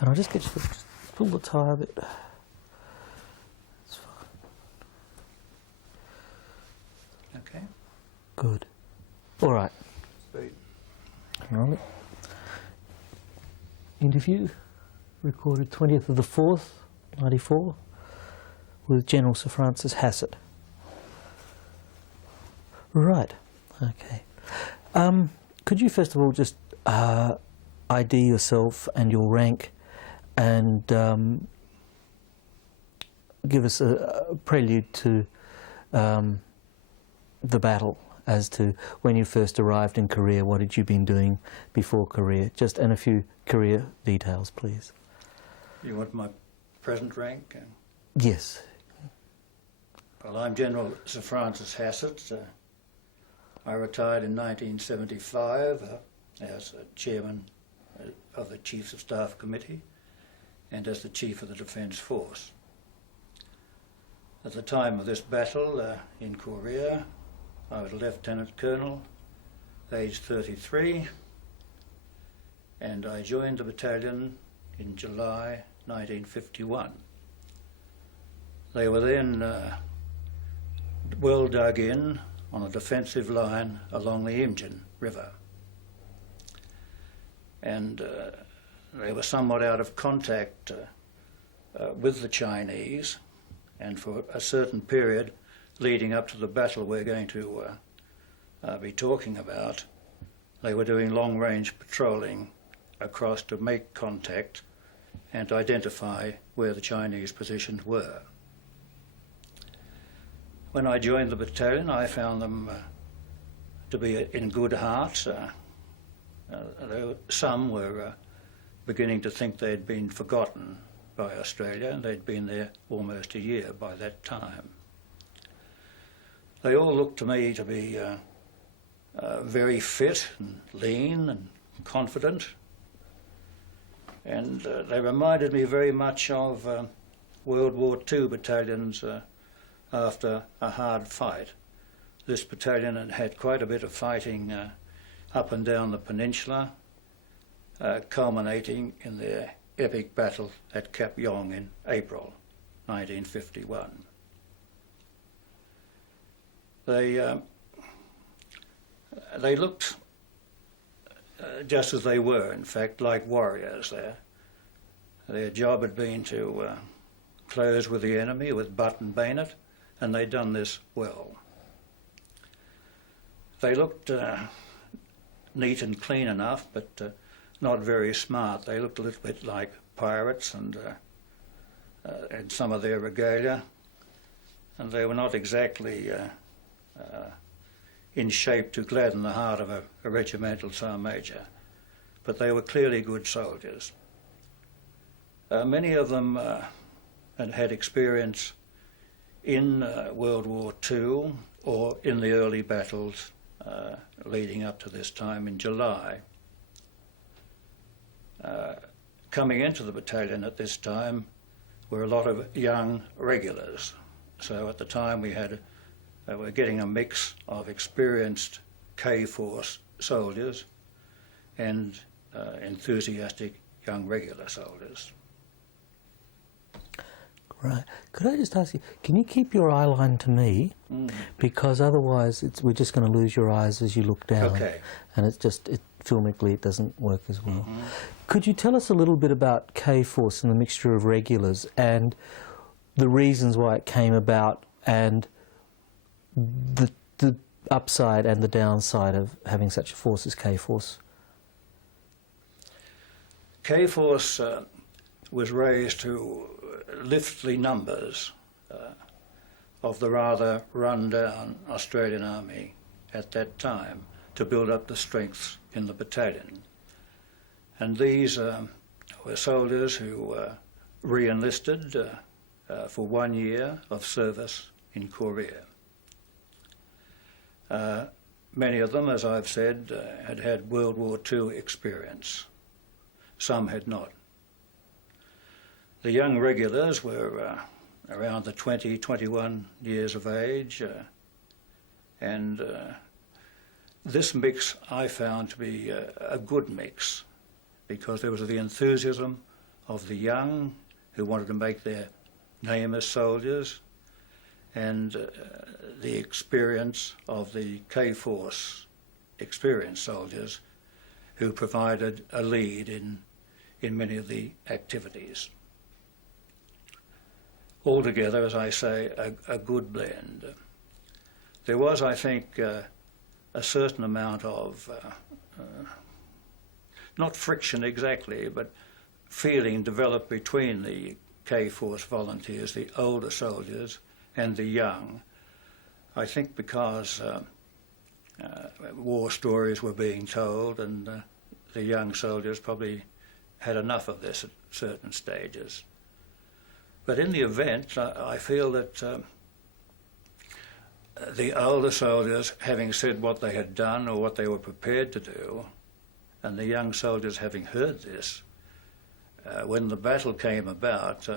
And I'll just get you to just pull the tie a bit. That's fine. Okay. Good. All right. Sweet. Hang on. Interview recorded 20th of the 4th, 94, with General Sir Francis Hassett. Right. Okay. Could you first of all just ID yourself and your rank, and give us a prelude to the battle, as to when you first arrived in Korea, what had you been doing before Korea, just, and a few career details, please. You want my present rank? Yes. Well, I'm General Sir Francis Hassett. I retired in 1975 as chairman of the Chiefs of Staff Committee and as the Chief of the Defence Force. At the time of this battle in Korea, I was a Lieutenant Colonel, aged 33, and I joined the battalion in July 1951. They were then well dug in on a defensive line along the Imjin River. And they were somewhat out of contact with the Chinese, and for a certain period leading up to the battle we're going to be talking about, they were doing long-range patrolling across to make contact and identify where the Chinese positions were. When I joined the battalion, I found them to be in good heart. Some were beginning to think they'd been forgotten by Australia, and they'd been there almost a year by that time. They all looked to me to be very fit and lean and confident, and they reminded me very much of World War II battalions after a hard fight. This battalion had had quite a bit of fighting up and down the peninsula, culminating in their epic battle at Cap Yong in April 1951. They looked just as they were, in fact, like warriors there. Their job had been to close with the enemy with butt and bayonet, and they'd done this well. They looked neat and clean enough, but not very smart. They looked a little bit like pirates and some of their regalia, and they were not exactly in shape to gladden the heart of a regimental sergeant major, but they were clearly good soldiers. Many of them had experience in World War II or in the early battles leading up to this time in July. Coming into the battalion at this time were a lot of young regulars. So at the time we were getting a mix of experienced K-Force soldiers and enthusiastic young regular soldiers. Right. Could I just ask you, can you keep your eye line to me? Because otherwise we're just going to lose your eyes as you look down. Okay. And filmically it doesn't work as well. Could you tell us a little bit about K-Force and the mixture of regulars and the reasons why it came about, and the upside and the downside of having such a force as K-Force? K-Force was raised to lift the numbers of the rather run-down Australian Army at that time, to build up the strengths in the battalion. And these were soldiers who re-enlisted for 1 year of service in Korea. Many of them, as I've said, had had World War II experience. Some had not. The young regulars were around the 20, 21 years of age, and this mix I found to be a good mix, because there was the enthusiasm of the young who wanted to make their name as soldiers, and the experience of the K-Force experienced soldiers who provided a lead in many of the activities. Altogether, as I say, a good blend. There was, I think, a certain amount of, not friction exactly, but feeling developed between the K-Force volunteers, the older soldiers, and the young. I think because war stories were being told, and the young soldiers probably had enough of this at certain stages. But in the event, I feel that the older soldiers, having said what they had done or what they were prepared to do, and the young soldiers having heard this, when the battle came about,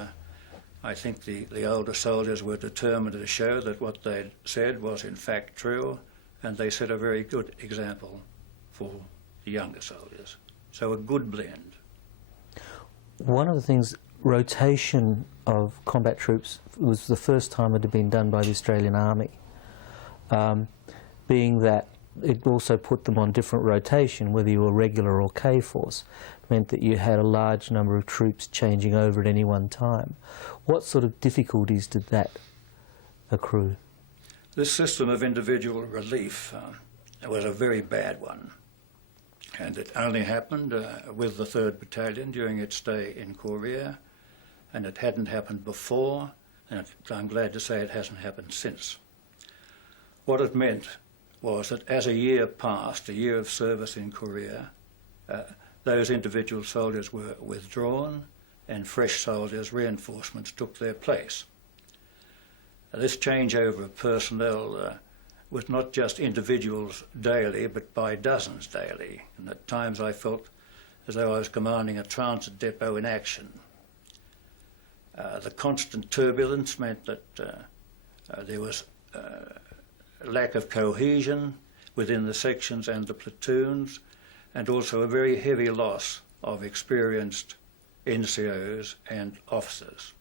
I think the older soldiers were determined to show that what they'd said was in fact true, and they set a very good example for the younger soldiers. So a good blend. One of the things, rotation of combat troops was the first time it had been done by the Australian Army, being that it also put them on different rotation, whether you were regular or K-Force, meant that you had a large number of troops changing over at any one time. What sort of difficulties did that accrue? This system of individual relief was a very bad one, and it only happened with the 3rd Battalion during its stay in Korea, and it hadn't happened before, and I'm glad to say it hasn't happened since. What it meant was that as a year passed, a year of service in Korea, those individual soldiers were withdrawn and fresh soldiers, reinforcements, took their place. This changeover of personnel was not just individuals daily, but by dozens daily, and at times I felt as though I was commanding a transit depot in action. The constant turbulence meant that there was lack of cohesion within the sections and the platoons, and also a very heavy loss of experienced NCOs and officers.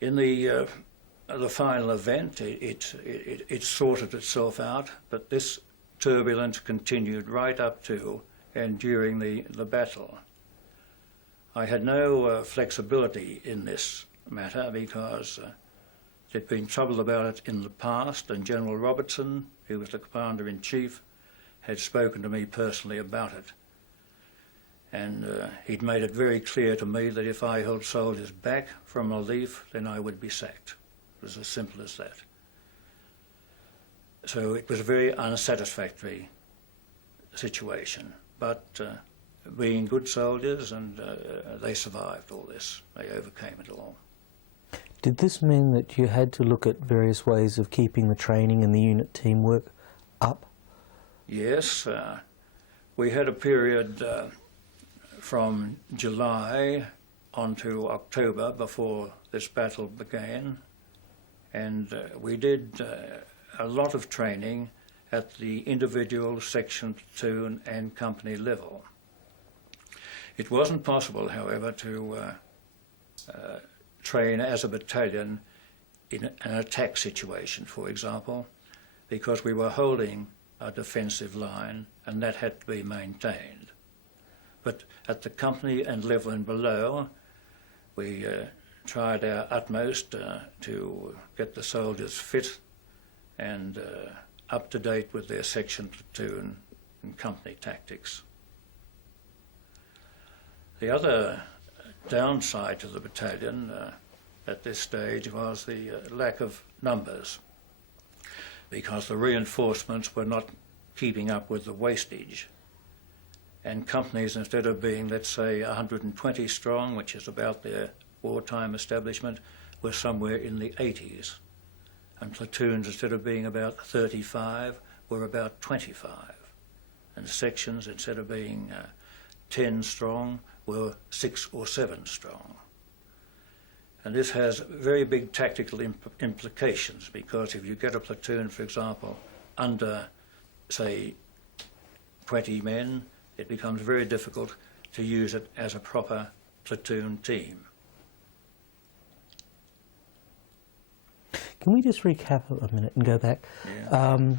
In the final event, it sorted itself out, but this turbulence continued right up to and during the battle. I had no flexibility in this matter because there'd been trouble about it in the past, and General Robertson, who was the Commander-in-Chief, had spoken to me personally about it. And he'd made it very clear to me that if I held soldiers back from relief, then I would be sacked. It was as simple as that. So it was a very unsatisfactory situation, but being good soldiers, and they survived all this. They overcame it all. Did this mean that you had to look at various ways of keeping the training and the unit teamwork up? Yes. We had a period from July on to October before this battle began, and we did a lot of training at the individual, section, platoon and company level. It wasn't possible, however, to train as a battalion in an attack situation, for example, because we were holding a defensive line and that had to be maintained. But at the company and level and below, we tried our utmost to get the soldiers fit and up to date with their section, platoon and company tactics. The other downside to the battalion at this stage was the lack of numbers, because the reinforcements were not keeping up with the wastage. And companies, instead of being, let's say, 120 strong, which is about their wartime establishment, were somewhere in the 80s. And platoons, instead of being about 35, were about 25. And sections, instead of being 10 strong, were 6 or 7 strong. And this has very big tactical implications, because if you get a platoon, for example, under, say, 20 men, it becomes very difficult to use it as a proper platoon team. Can we just recap a minute and go back? Yeah.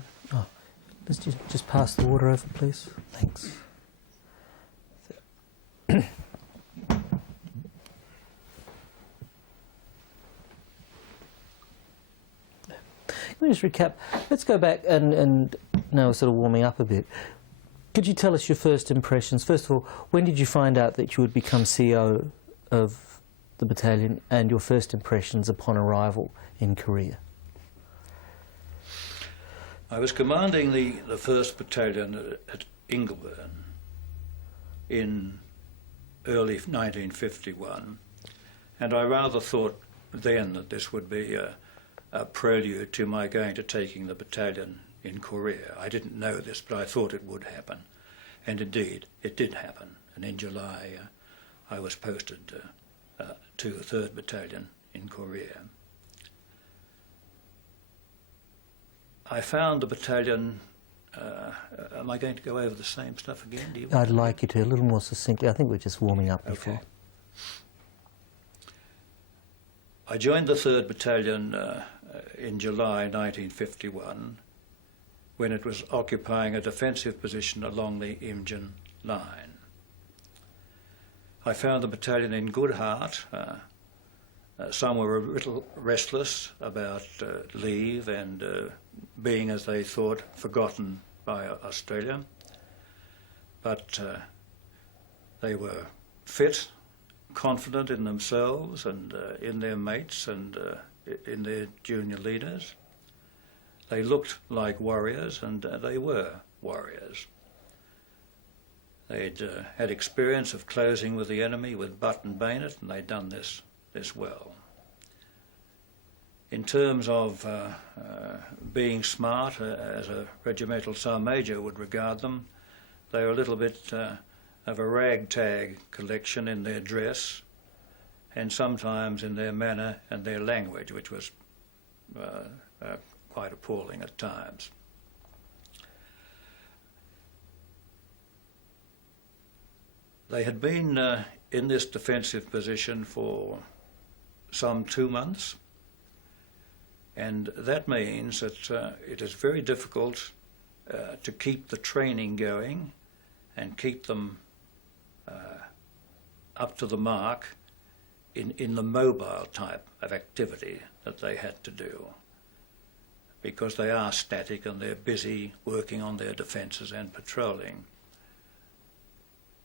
Let's just pass the water over, please. Thanks. Can we just recap? Let's go back and now we're sort of warming up a bit. Could you tell us your first impressions? First of all, when did you find out that you would become CEO of the battalion, and your first impressions upon arrival in Korea? I was commanding the 1st Battalion at Ingleburn in early 1951, and I rather thought then that this would be a prelude to my going to taking the battalion in Korea. I didn't know this, but I thought it would happen, and indeed it did happen. And in July I was posted to the 3rd Battalion in Korea. I found the battalion. Am I going to go over the same stuff again? Do you want I'd to? like you to, a little more succinctly. I think we're just warming up before. Okay. I joined the 3rd Battalion in July 1951 when it was occupying a defensive position along the Imjin line. I found the battalion in good heart. Some were a little restless about leave and being, as they thought, forgotten by Australia, but they were fit, confident in themselves and in their mates and in their junior leaders. They looked like warriors, and they were warriors. They'd had experience of closing with the enemy with butt and bayonet, and they'd done this well. In terms of being smart, as a regimental sergeant major would regard them, they were a little bit of a ragtag collection in their dress, and sometimes in their manner and their language, which was quite appalling at times. They had been in this defensive position for some 2 months, and that means that it is very difficult to keep the training going and keep them up to the mark in the mobile type of activity that they had to do, because they are static and they're busy working on their defences and patrolling.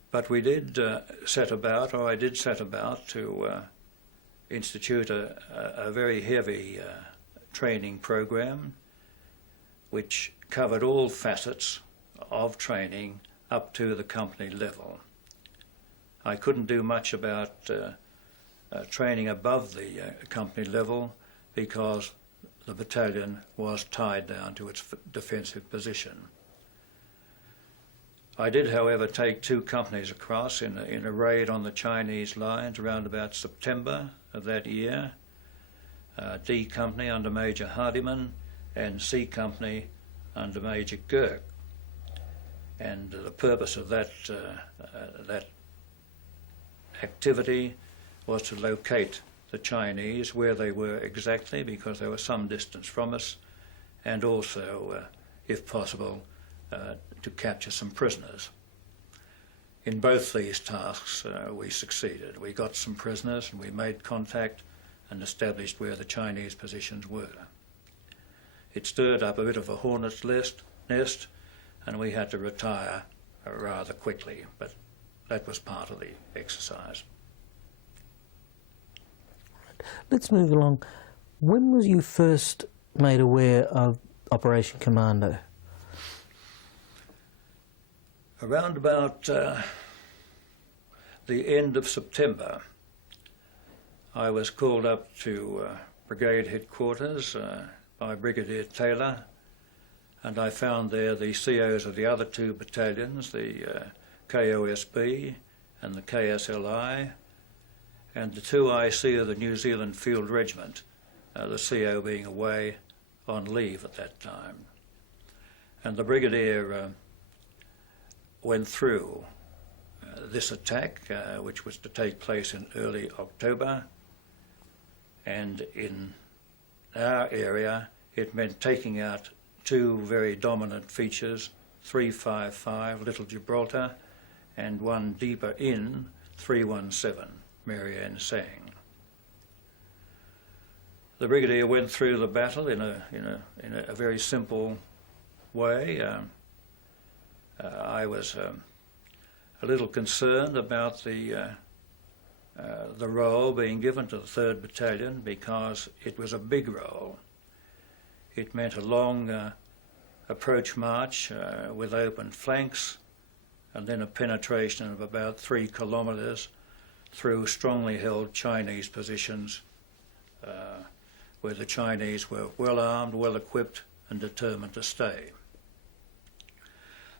But we did set about, or I did set about, to institute a very heavy training program which covered all facets of training up to the company level. I couldn't do much about training above the company level because the battalion was tied down to its defensive position. I did, however, take 2 companies across in a raid on the Chinese lines around about September of that year. D Company under Major Hardiman and C Company under Major Girk. And the purpose of that activity was to locate the Chinese where they were exactly, because they were some distance from us, and also, if possible, to capture some prisoners. In both these tasks we succeeded. We got some prisoners and we made contact and established where the Chinese positions were. It stirred up a bit of a hornet's nest, and we had to retire rather quickly, but that was part of the exercise. Let's move along. When was you first made aware of Operation Commando? Around about the end of September, I was called up to brigade headquarters by Brigadier Taylor, and I found there the COs of the other 2 battalions, the KOSB and the KSLI, and the 2 IC of the New Zealand Field Regiment, the CO being away on leave at that time. And the brigadier went through this attack, which was to take place in early October, and in our area it meant taking out two very dominant features, 355 Little Gibraltar and one deeper in, 317 Maryang San. The brigadier went through the battle in a very simple way. I was a little concerned about the role being given to the 3rd Battalion because it was a big role. It meant a long approach march with open flanks and then a penetration of about 3 kilometres through strongly held Chinese positions where the Chinese were well armed, well equipped and determined to stay.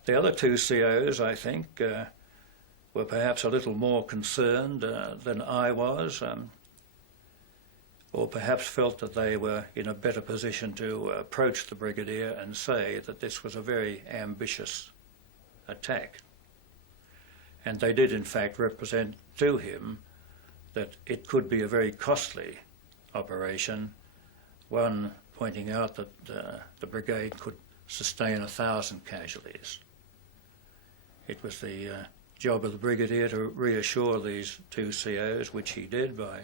The other two COs, I think, were perhaps a little more concerned than I was, or perhaps felt that they were in a better position to approach the brigadier and say that this was a very ambitious attack. And they did in fact represent to him that it could be a very costly operation, one pointing out that the brigade could sustain 1,000 casualties. It was the job of the brigadier to reassure these two COs, which he did by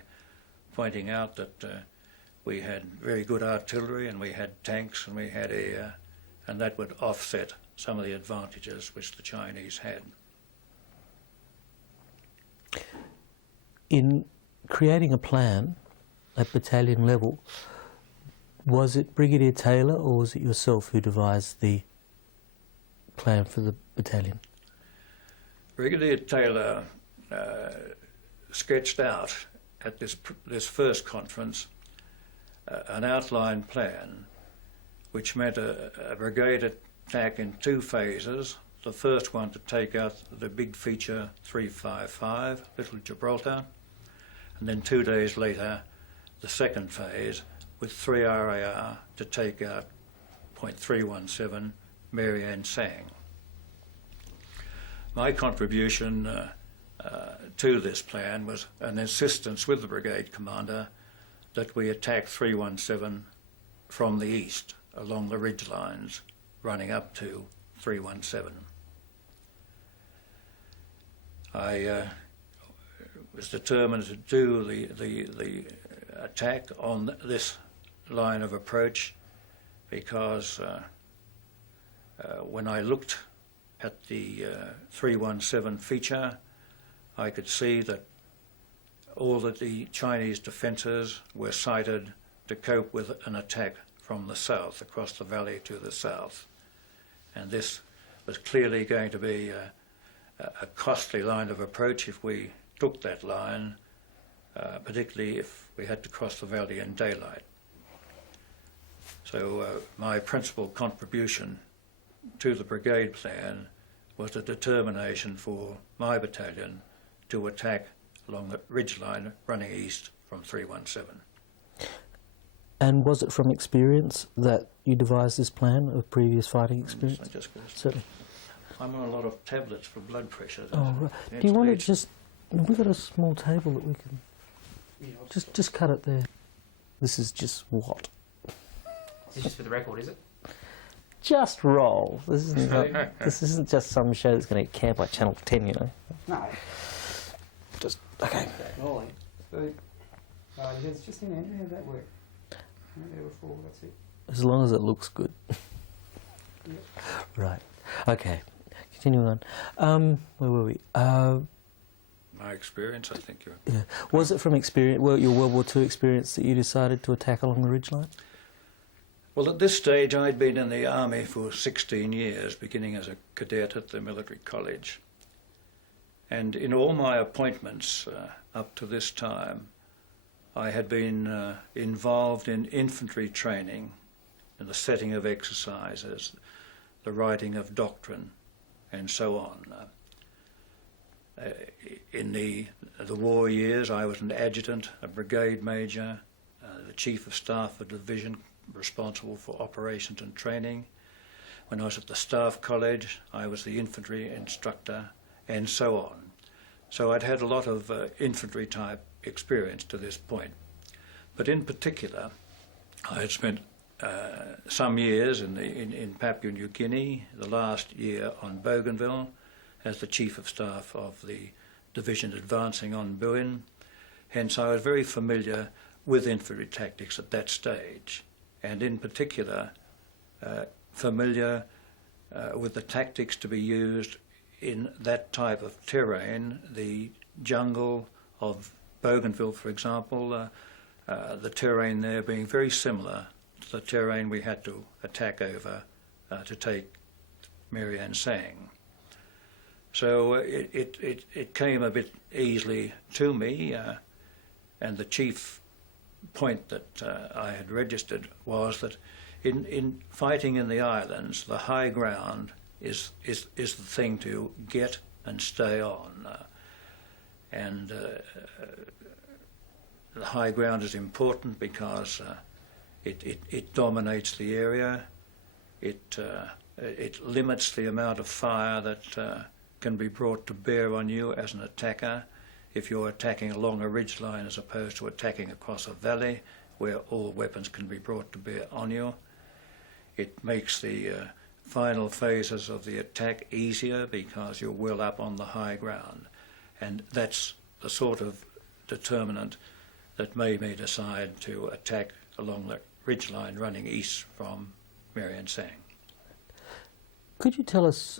pointing out that we had very good artillery and we had tanks and we had air, and that would offset some of the advantages which the Chinese had. In creating a plan at battalion level, was it Brigadier Taylor or was it yourself who devised the plan for the battalion? Brigadier Taylor sketched out at this first conference an outline plan which meant a brigade attack in 2 phases. The first one to take out the big feature 355, Little Gibraltar, and then 2 days later the second phase with 3 RAR to take out .317 Maryang San. My contribution to this plan was an insistence with the brigade commander that we attack 317 from the east along the ridge lines running up to 317. I was determined to do the attack on this line of approach because when I looked at the 317 feature, I could see that all of the Chinese defences were sited to cope with an attack from the south, across the valley to the south. And this was clearly going to be a costly line of approach if we took that line, particularly if we had to cross the valley in daylight. So my principal contribution to the brigade plan was the determination for my battalion to attack along the ridge line running east from 317. And was it from experience that you devised this plan, of previous fighting experience? Certainly. I'm on a lot of tablets for blood pressure. Oh, right. Do you want to just... We've got a small table that we can... Just cut it there. This is just what? This is just for the record, is it? Just roll. This isn't just some show that's going to get canned by Channel 10, you know. No. Just, okay. Rolling. So, it's just in Andrew, how'd that work? No, there were 4, that's it. As long as it looks good. Yep. Right. Okay. Continuing on. Where were we? My experience, I think you're... Yeah. Was it from experience, your World War II experience, that you decided to attack along the ridgeline? Well, at this stage, I'd been in the army for 16 years, beginning as a cadet at the military college. And in all my appointments up to this time, I had been involved in infantry training, in the setting of exercises, the writing of doctrine, and so on. In the war years, I was an adjutant, a brigade major, the chief of staff of division responsible for operations and training. When I was at the staff college, I was the infantry instructor, and so on. So I'd had a lot of infantry type experience to this point. But in particular, I had spent some years in Papua New Guinea, the last year on Bougainville, as the Chief of Staff of the division advancing on Buin. Hence I was very familiar with infantry tactics at that stage, and in particular familiar with the tactics to be used in that type of terrain, the jungle of Bougainville, for example, the terrain there being very similar to the terrain we had to attack over to take Maryang San. So it came a bit easily to me, and the chief point that I had registered was that in fighting in the islands, the high ground is the thing to get and stay on, and the high ground is important because it dominates the area. It limits the amount of fire that can be brought to bear on you as an attacker if you're attacking along a ridge line as opposed to attacking across a valley where all weapons can be brought to bear on you. It makes the final phases of the attack easier because you're well up on the high ground, and that's the sort of determinant that made me decide to attack along the ridge line running east from Maryang San. Could you tell us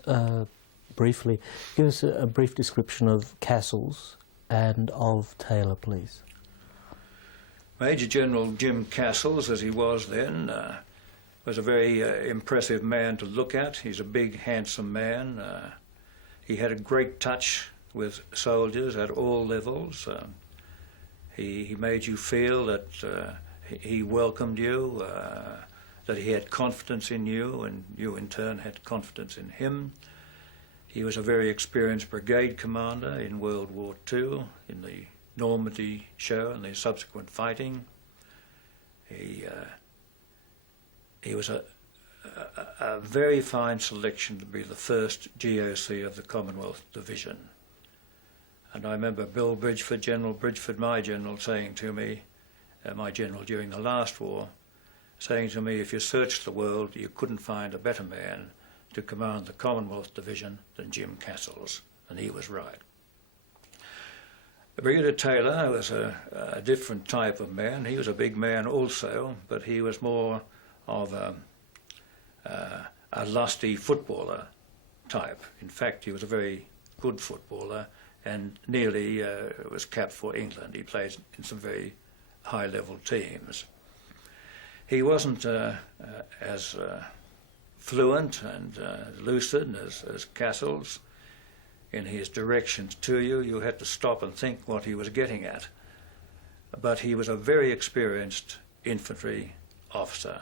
briefly, give us a brief description of Castles and of Taylor, please? Major General Jim Castles, as he was then, was a very impressive man to look at. He's a big, handsome man. He had a great touch with soldiers at all levels. He made you feel that he welcomed you, that he had confidence in you, and you in turn had confidence in him. He was a very experienced brigade commander in World War II, in the Normandy show and the subsequent fighting. He was a very fine selection to be the first GOC of the Commonwealth Division. And I remember Bill Bridgeford, General Bridgeford, my general, saying to me, my general during the last war, saying to me, if you searched the world, you couldn't find a better man to command the Commonwealth Division than Jim Castles, and he was right. Brigadier Taylor was a different type of man. He was a big man also, but he was more of a lusty footballer type. In fact, he was a very good footballer and nearly was capped for England. He played in some very high-level teams. He wasn't as fluent and lucid as Castles in his directions to you. You had to stop and think what he was getting at. But he was a very experienced infantry officer,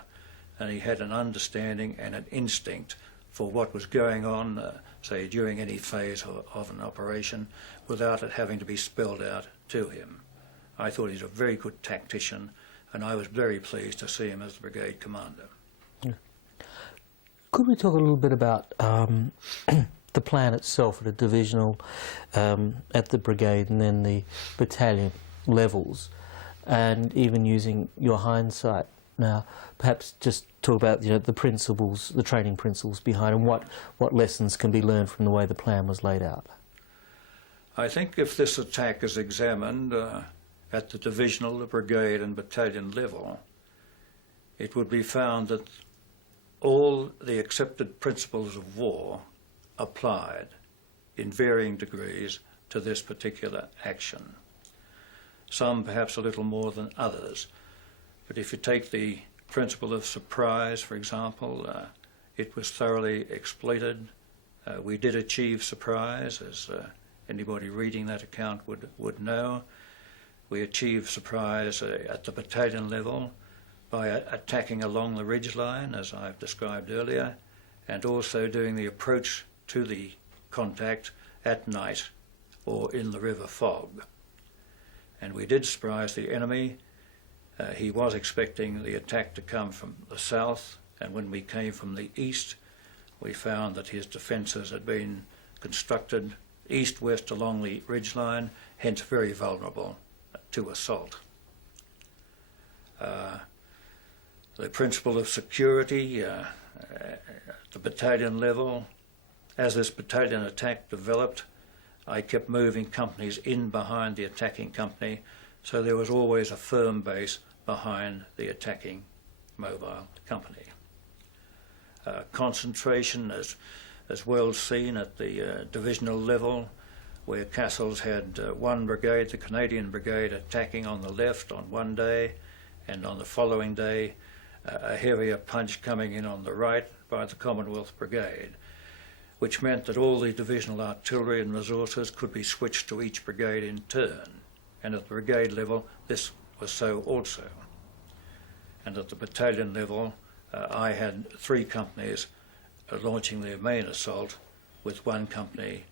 and he had an understanding and an instinct for what was going on, say, during any phase of an operation, without it having to be spelled out to him. I thought he was a very good tactician, and I was very pleased to see him as the brigade commander. Yeah. Could we talk a little bit about the plan itself at a divisional, at the brigade and then the battalion levels, and even using your hindsight now, perhaps just talk about the principles, the training principles behind, and what lessons can be learned from the way the plan was laid out? I think if this attack is examined at the divisional, the brigade and battalion level, it would be found that all the accepted principles of war applied in varying degrees to this particular action. Some perhaps a little more than others. But if you take the principle of surprise, for example, it was thoroughly exploited. We did achieve surprise, as anybody reading that account would know. We achieved surprise at the battalion level by attacking along the ridge line, as I've described earlier, and also doing the approach to the contact at night or in the river fog. And we did surprise the enemy. He was expecting the attack to come from the south, and when we came from the east, we found that his defences had been constructed east-west along the ridgeline, hence very vulnerable to assault. The principle of security at the battalion level, as this battalion attack developed, I kept moving companies in behind the attacking company, so there was always a firm base behind the attacking mobile company. Concentration as well seen at the divisional level, where Castles had one brigade, the Canadian Brigade, attacking on the left on one day, and on the following day a heavier punch coming in on the right by the Commonwealth Brigade, which meant that all the divisional artillery and resources could be switched to each brigade in turn. And at the brigade level, this was so also. And at the battalion level, I had 3 companies launching their main assault, with one company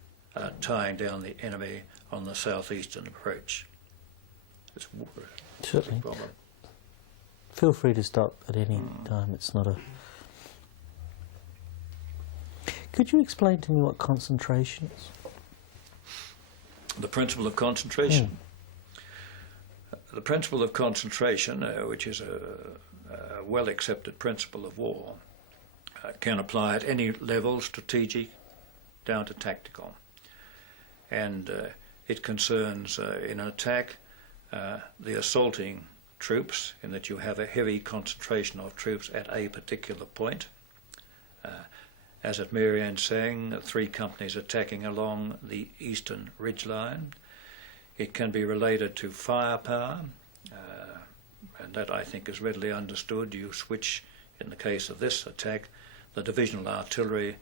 tying down the enemy on the southeastern approach. It's a Certainly. problem. Feel free to stop at any time. It's not a... Could you explain to me what concentration is? The principle of concentration. The principle of concentration, which is a well-accepted principle of war, can apply at any level, strategic down to tactical. And it concerns, in an attack, the assaulting troops, in that you have a heavy concentration of troops at a particular point. As at Maryang San, 3 companies attacking along the eastern ridgeline. It can be related to firepower, and that I think is readily understood. You switch, in the case of this attack, the divisional artillery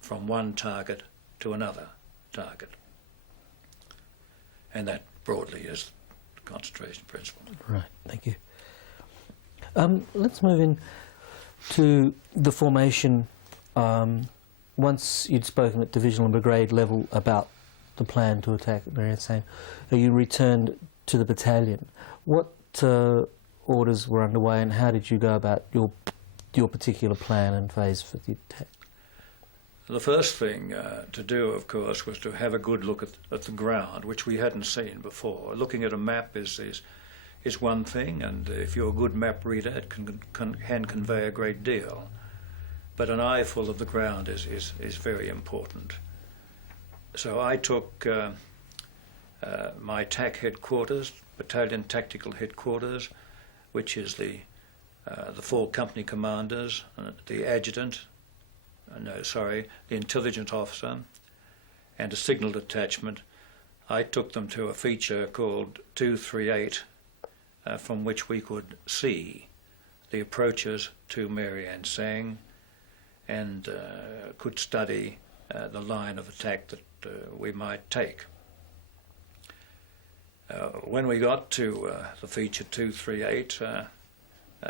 from one target to another target. And that broadly is the concentration principle. Right, thank you. Let's move in to the formation. Once you'd spoken at divisional and brigade level about the plan to attack Maryang San, you returned to the battalion. What orders were underway, and how did you go about your particular plan and phase for the attack? The first thing to do, of course, was to have a good look at the ground, which we hadn't seen before. Looking at a map is one thing, and if you're a good map reader, it can convey a great deal. But an eyeful of the ground is very important. So I took my TAC headquarters, Battalion Tactical Headquarters, which is the 4 company commanders, the adjutant, the intelligence officer, and a signal detachment. I took them to a feature called 238, from which we could see the approaches to Maryang San, and could study the line of attack that we might take. When we got to the feature 238,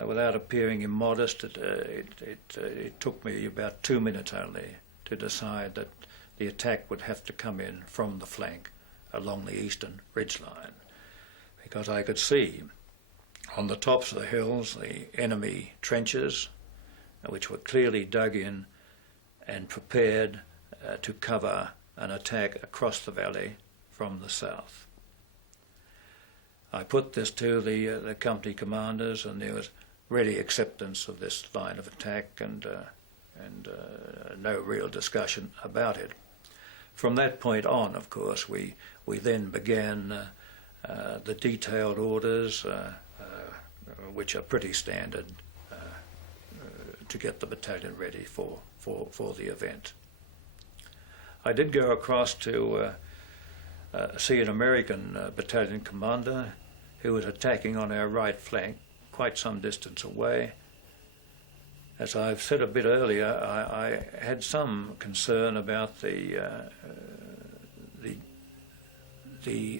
without appearing immodest, it took me about 2 minutes only to decide that the attack would have to come in from the flank along the eastern ridgeline, because I could see on the tops of the hills the enemy trenches, which were clearly dug in and prepared to cover an attack across the valley from the south. I put this to the company commanders, and there was ready acceptance of this line of attack, and no real discussion about it. From that point on, of course, we then began the detailed orders, which are pretty standard, to get the battalion ready for the event. I did go across to see an American battalion commander who was attacking on our right flank, quite some distance away. As I've said a bit earlier, I had some concern about the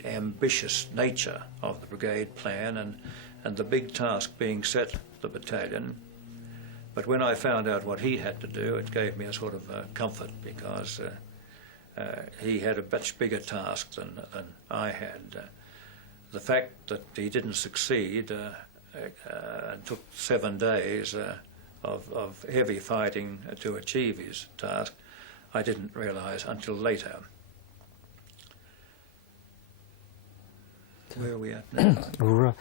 ambitious nature of the brigade plan and the big task being set for the battalion. But when I found out what he had to do, it gave me a sort of comfort, because he had a much bigger task than I had. The fact that he didn't succeed took 7 days of heavy fighting to achieve his task, I didn't realise until later. where are we at now? Right.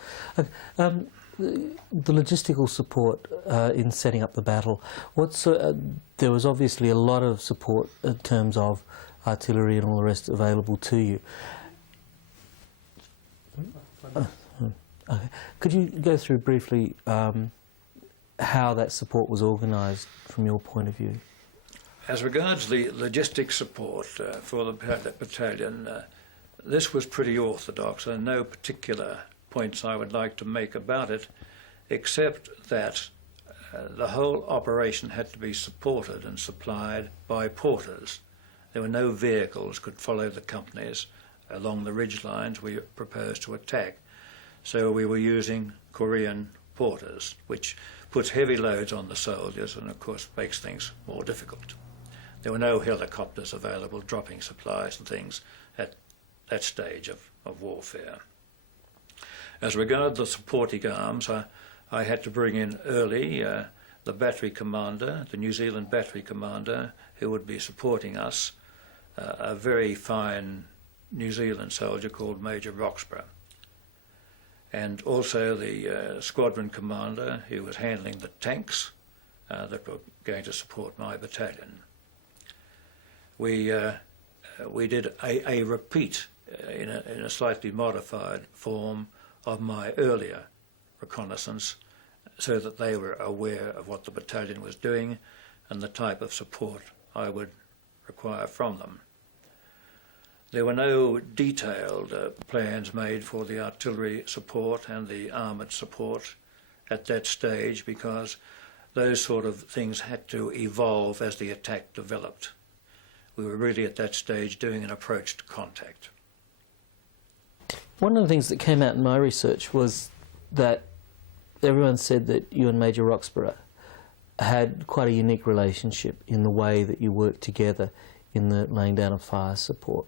The logistical support in setting up the battle, there was obviously a lot of support in terms of artillery and all the rest available to you. Okay. Could you go through briefly how that support was organised from your point of view? As regards the logistic support for the battalion, this was pretty orthodox, and no particular points I would like to make about it, except that the whole operation had to be supported and supplied by porters. There were no vehicles could follow the companies along the ridge lines we proposed to attack, so we were using Korean porters, which puts heavy loads on the soldiers and of course makes things more difficult. There were no helicopters available dropping supplies and things at that stage of warfare. As regards the supporting arms, I had to bring in early the battery commander, the New Zealand battery commander, who would be supporting us, a very fine New Zealand soldier called Major Roxburgh, and also the squadron commander who was handling the tanks that were going to support my battalion. We did a repeat in a slightly modified form of my earlier reconnaissance, so that they were aware of what the battalion was doing and the type of support I would require from them. There were no detailed plans made for the artillery support and the armoured support at that stage, because those sort of things had to evolve as the attack developed. We were really at that stage doing an approach to contact. One of the things that came out in my research was that everyone said that you and Major Roxburgh had quite a unique relationship in the way that you worked together in the laying down of fire support.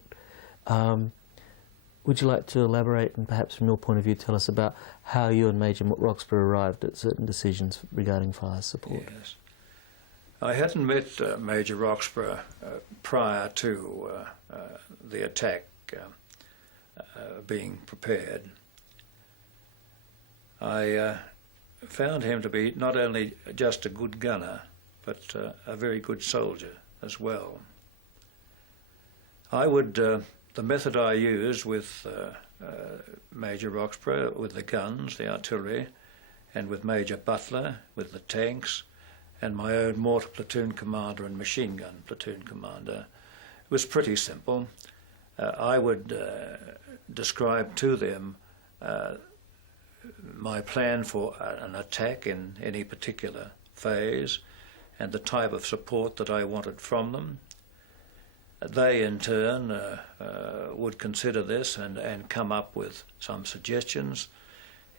Would you like to elaborate and perhaps from your point of view tell us about how you and Major Roxburgh arrived at certain decisions regarding fire support? Yes. I hadn't met Major Roxburgh prior to the attack being prepared. I found him to be not only just a good gunner, but a very good soldier as well. The method I used with Major Roxburgh, with the guns, the artillery, and with Major Butler, with the tanks, and my own mortar platoon commander and machine gun platoon commander, was pretty simple. I would describe to them my plan for an attack in any particular phase and the type of support that I wanted from them. They in turn would consider this and come up with some suggestions.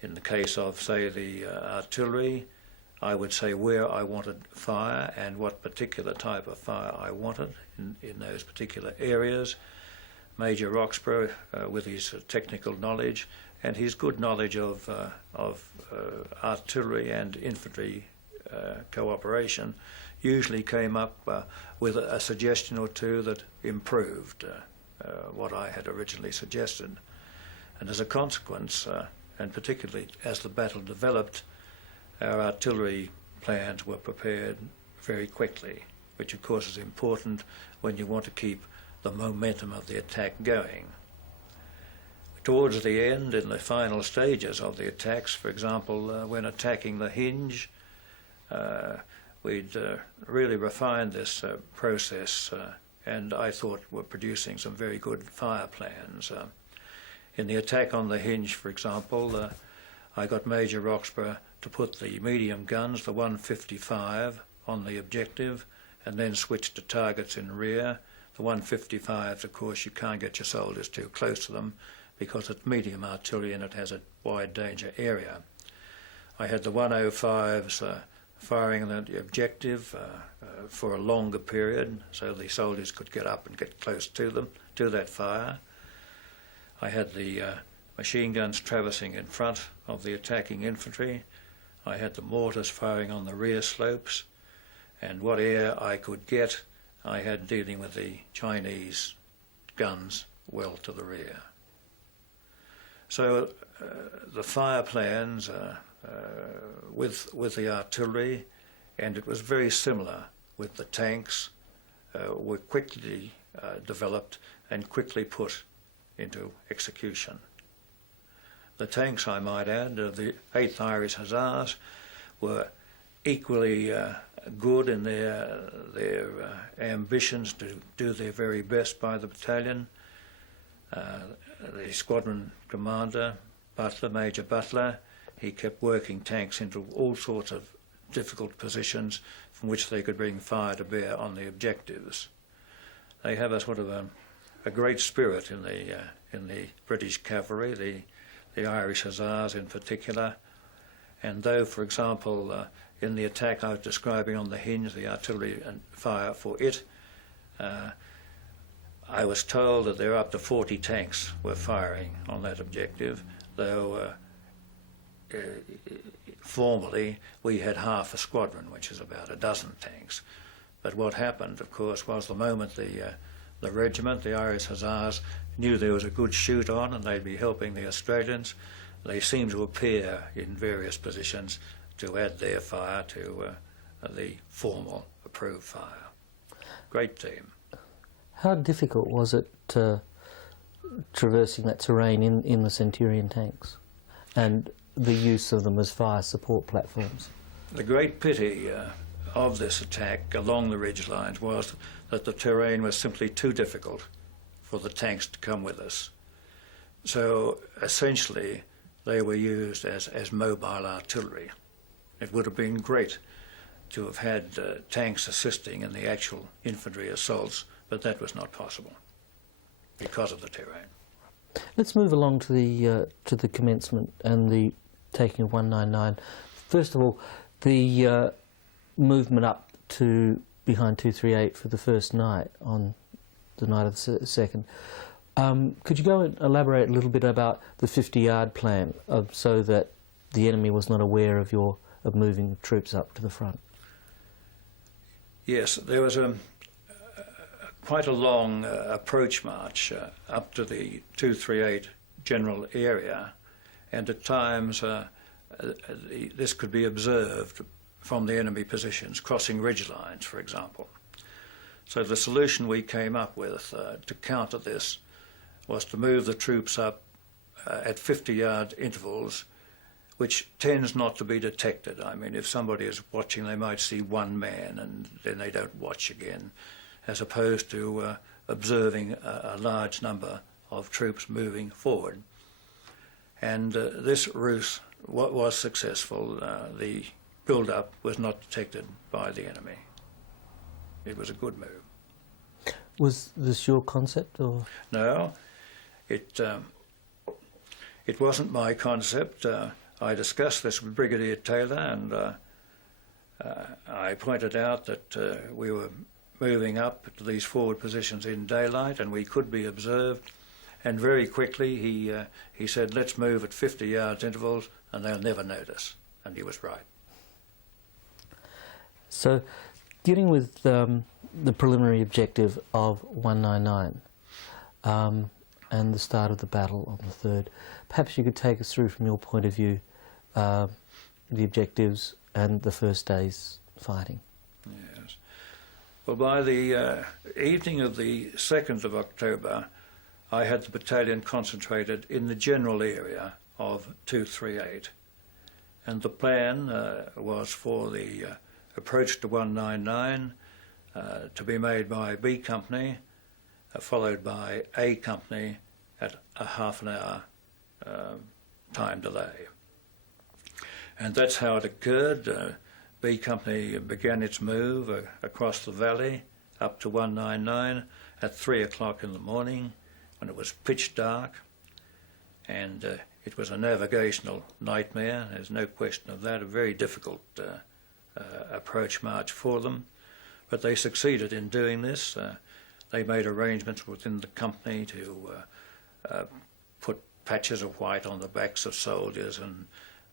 In the case of, say, the artillery, I would say where I wanted fire and what particular type of fire I wanted in those particular areas. Major Roxburgh, with his technical knowledge and his good knowledge of artillery and infantry cooperation, usually came up with a suggestion or two that improved what I had originally suggested. And as a consequence, and particularly as the battle developed, our artillery plans were prepared very quickly, which of course is important when you want to keep the momentum of the attack going. Towards the end, in the final stages of the attacks, for example, when attacking the hinge, we'd really refined this process, and I thought were producing some very good fire plans. In the attack on the hinge, for example, I got Major Roxburgh to put the medium guns, the 155, on the objective, and then switch to targets in rear. The 155s, of course, you can't get your soldiers too close to them because it's medium artillery and it has a wide danger area. I had the 105s firing on the objective for a longer period so the soldiers could get up and get close to them, to that fire. I had the machine guns traversing in front of the attacking infantry. I had the mortars firing on the rear slopes, and what air I could get I had dealing with the Chinese guns well to the rear. So the fire plans with the artillery, and it was very similar with the tanks, were quickly developed and quickly put into execution. The tanks, I might add, the 8th Irish Hussars, were equally good in their ambitions to do their very best by the battalion. The squadron commander, Butler, Major Butler, he kept working tanks into all sorts of difficult positions from which they could bring fire to bear on the objectives. They have a sort of a great spirit in the British cavalry, the Irish Hussars in particular. And though, for example, in the attack I was describing on the Hinge, the artillery and fire for it, I was told that there were up to 40 tanks were firing on that objective, though formally we had half a squadron, which is about a dozen tanks. But what happened, of course, was the moment the regiment, the Irish Hussars, knew there was a good shoot on and they'd be helping the Australians, they seemed to appear in various positions to add their fire to the formal approved fire. Great team. How difficult was it traversing that terrain in the Centurion tanks and the use of them as fire support platforms? The great pity of this attack along the ridge lines was that the terrain was simply too difficult for the tanks to come with us. So essentially they were used as mobile artillery. It would have been great to have had tanks assisting in the actual infantry assaults, but that was not possible because of the terrain. Let's move along to the commencement and the taking of 199. First of all, the movement up to behind 238 for the first night on the night of the second. Could you go and elaborate a little bit about the 50-yard plan so that the enemy was not aware of moving troops up to the front? Yes, there was quite a long approach march up to the 238 general area, and at times this could be observed from the enemy positions, crossing ridge lines, for example. So the solution we came up with to counter this was to move the troops up at 50-yard intervals, which tends not to be detected. I mean, if somebody is watching, they might see one man and then they don't watch again, as opposed to observing a large number of troops moving forward. And this ruse was successful. The build-up was not detected by the enemy. It was a good move. Was this your concept, or? No, it wasn't my concept. I discussed this with Brigadier Taylor, and I pointed out that we were moving up to these forward positions in daylight and we could be observed, and very quickly he said, let's move at 50 yards intervals and they'll never notice, and he was right. So, dealing with the preliminary objective of 199 and the start of the battle on the 3rd, perhaps you could take us through from your point of view the objectives and the first day's fighting. Yes. Well, by the evening of the 2nd of October, I had the battalion concentrated in the general area of 238, and the plan was for the approach to 199 to be made by B Company, followed by A Company at a half an hour time delay. And that's how it occurred. B Company began its move across the valley up to 199 at 3 o'clock in the morning when it was pitch dark, and it was a navigational nightmare, there's no question of that, a very difficult approach march for them, but they succeeded in doing this. They made arrangements within the company to put patches of white on the backs of soldiers, and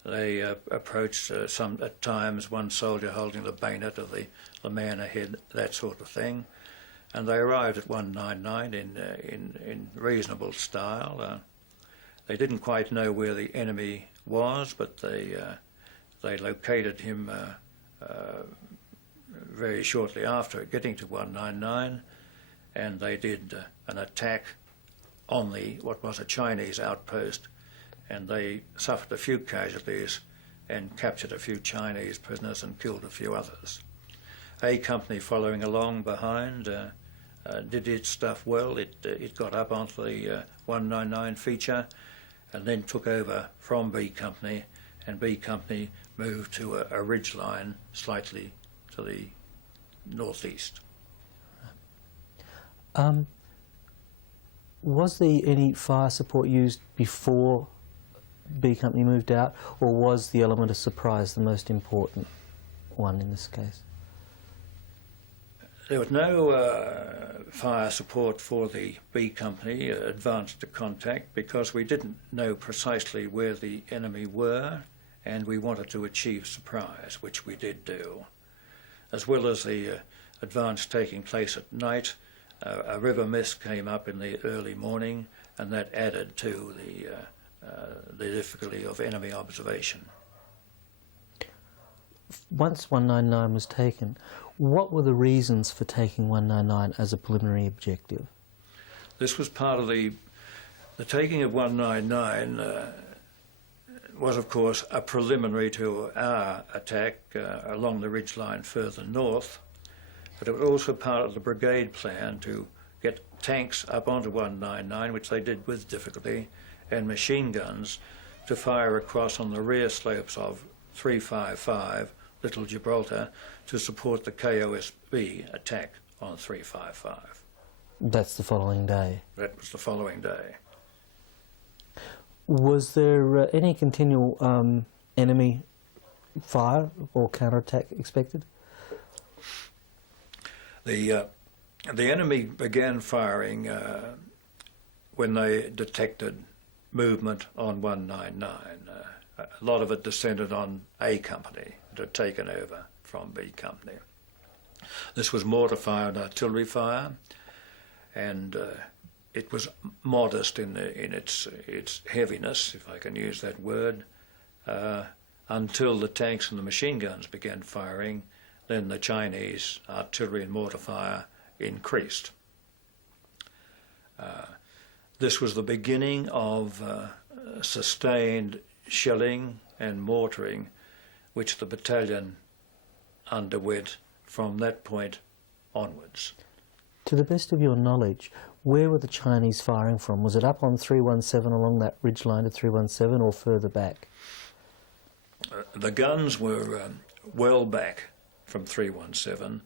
they approached at times one soldier holding the bayonet of the man ahead, that sort of thing. And they arrived at 199 in reasonable style. They didn't quite know where the enemy was, but they located him very shortly after getting to 199, and they did an attack on what was a Chinese outpost, and they suffered a few casualties and captured a few Chinese prisoners and killed a few others. A company following along behind did its stuff well. It got up onto the 199 feature and then took over from B Company, and B Company moved to a ridge line slightly to the northeast. Was there any fire support used before B Company moved out, or was the element of surprise the most important one in this case? There was no fire support for the B Company advanced to contact, because we didn't know precisely where the enemy were, and we wanted to achieve surprise, which we did do. As well as the advance taking place at night, a river mist came up in the early morning, and that added to the difficulty of enemy observation. Once 199 was taken, what were the reasons for taking 199 as a preliminary objective? This was part of the taking of 199 was, of course, a preliminary to our attack along the ridgeline further north, but it was also part of the brigade plan to get tanks up onto 199, which they did with difficulty, and machine guns to fire across on the rear slopes of 355 Little Gibraltar to support the KOSB attack on 355. That's the following day. That was the following day. Was there any continual enemy fire or counterattack expected? The enemy began firing when they detected movement on 199. A lot of it descended on A Company that had taken over from B Company. This was mortar fire and artillery fire, and it was modest in its heaviness, if I can use that word, until the tanks and the machine guns began firing. Then the Chinese artillery and mortar fire increased. This was the beginning of sustained shelling and mortaring, which the battalion underwent from that point onwards. To the best of your knowledge, where were the Chinese firing from? Was it up on 317 along that ridge line to 317, or further back? The guns were well back from 317.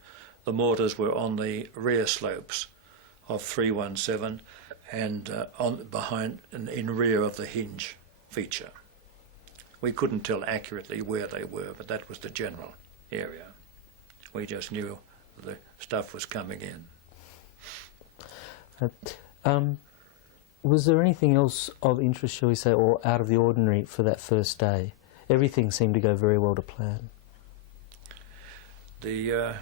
The mortars were on the rear slopes of 317 and behind and in rear of the hinge feature. We couldn't tell accurately where they were, but that was the general area. We just knew the stuff was coming in. Was there anything else of interest, shall we say, or out of the ordinary for that first day? Everything seemed to go very well to plan. The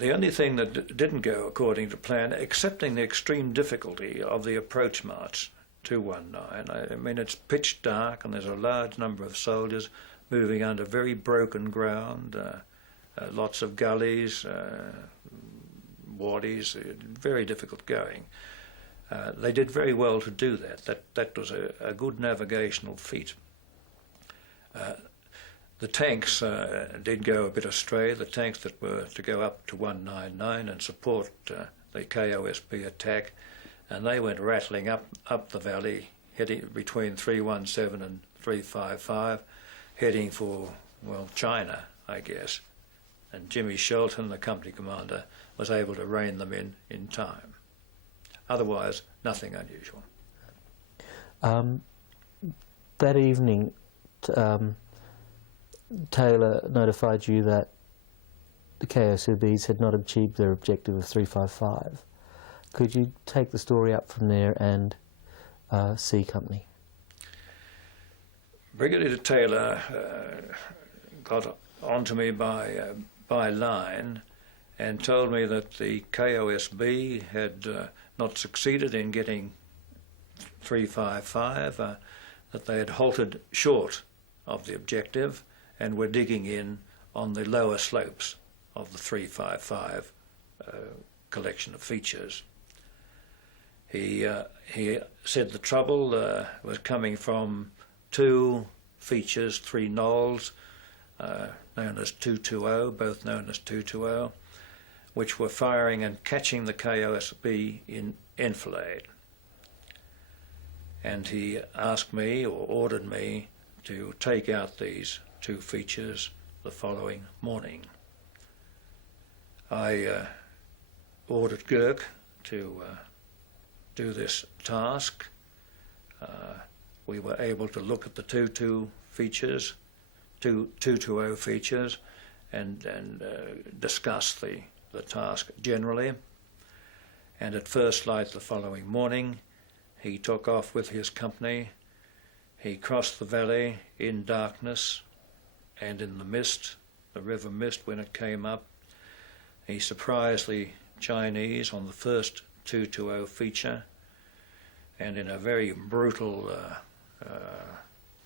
only thing that didn't go according to plan, excepting the extreme difficulty of the approach march 219, I mean, it's pitch dark and there's a large number of soldiers moving under very broken ground, lots of gullies, waddies, very difficult going. They did very well to do that. That was a good navigational feat. The tanks did go a bit astray, the tanks that were to go up to 199 and support the KOSB attack, and they went rattling up the valley, heading between 317 and 355, heading for, well, China, I guess. And Jimmy Shelton, the company commander, was able to rein them in time. Otherwise, nothing unusual. That evening, Taylor notified you that the KOSBs had not achieved their objective of 355. Could you take the story up from there and C Company? Brigadier Taylor got onto me by line and told me that the KOSB had not succeeded in getting 355 that they had halted short of the objective and were digging in on the lower slopes of the 355 collection of features. He said the trouble was coming from two features, three knolls, known as 220, both known as 220, which were firing and catching the KOSB in enfilade. And he asked me, or ordered me, to take out these two features the following morning. I ordered Girk to do this task. We were able to look at the 220 features, and discuss the task generally. And at first light the following morning, he took off with his company. He crossed the valley in darkness and in the mist, the river mist when it came up. He surprised the Chinese on the first 220 feature, and in a very brutal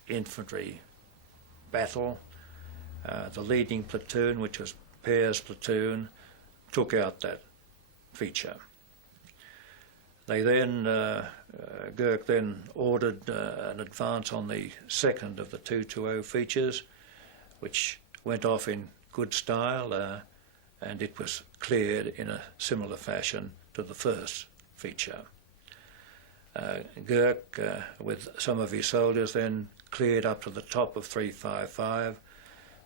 infantry battle, the leading platoon, which was Pear's platoon, took out that feature. They then, Girk then ordered an advance on the second of the 220 features, which went off in good style, and it was cleared in a similar fashion to the first feature. Girk, with some of his soldiers, then cleared up to the top of 355,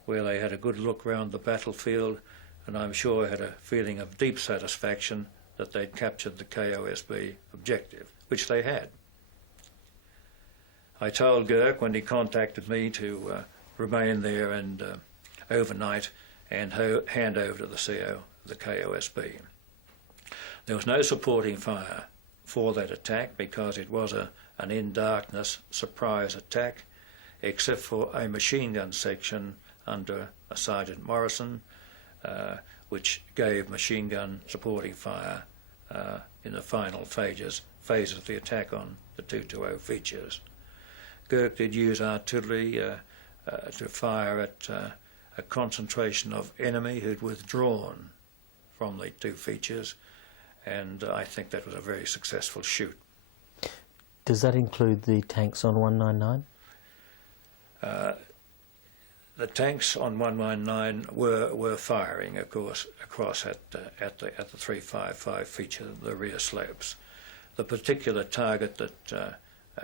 where they had a good look round the battlefield, and I'm sure had a feeling of deep satisfaction that they'd captured the KOSB objective, which they had. I told Girk when he contacted me to remain there and overnight and hand over to the CO the KOSB. There was no supporting fire for that attack because it was an in-darkness surprise attack, except for a machine gun section under a Sergeant Morrison, which gave machine gun supporting fire in the final phases of the attack on the 220 features. Girk did use artillery to fire at a concentration of enemy who'd withdrawn from the two features, and I think that was a very successful shoot. Does that include the tanks on 199? The tanks on 119 were firing, of course, across at the 355 feature, the rear slopes. The particular target that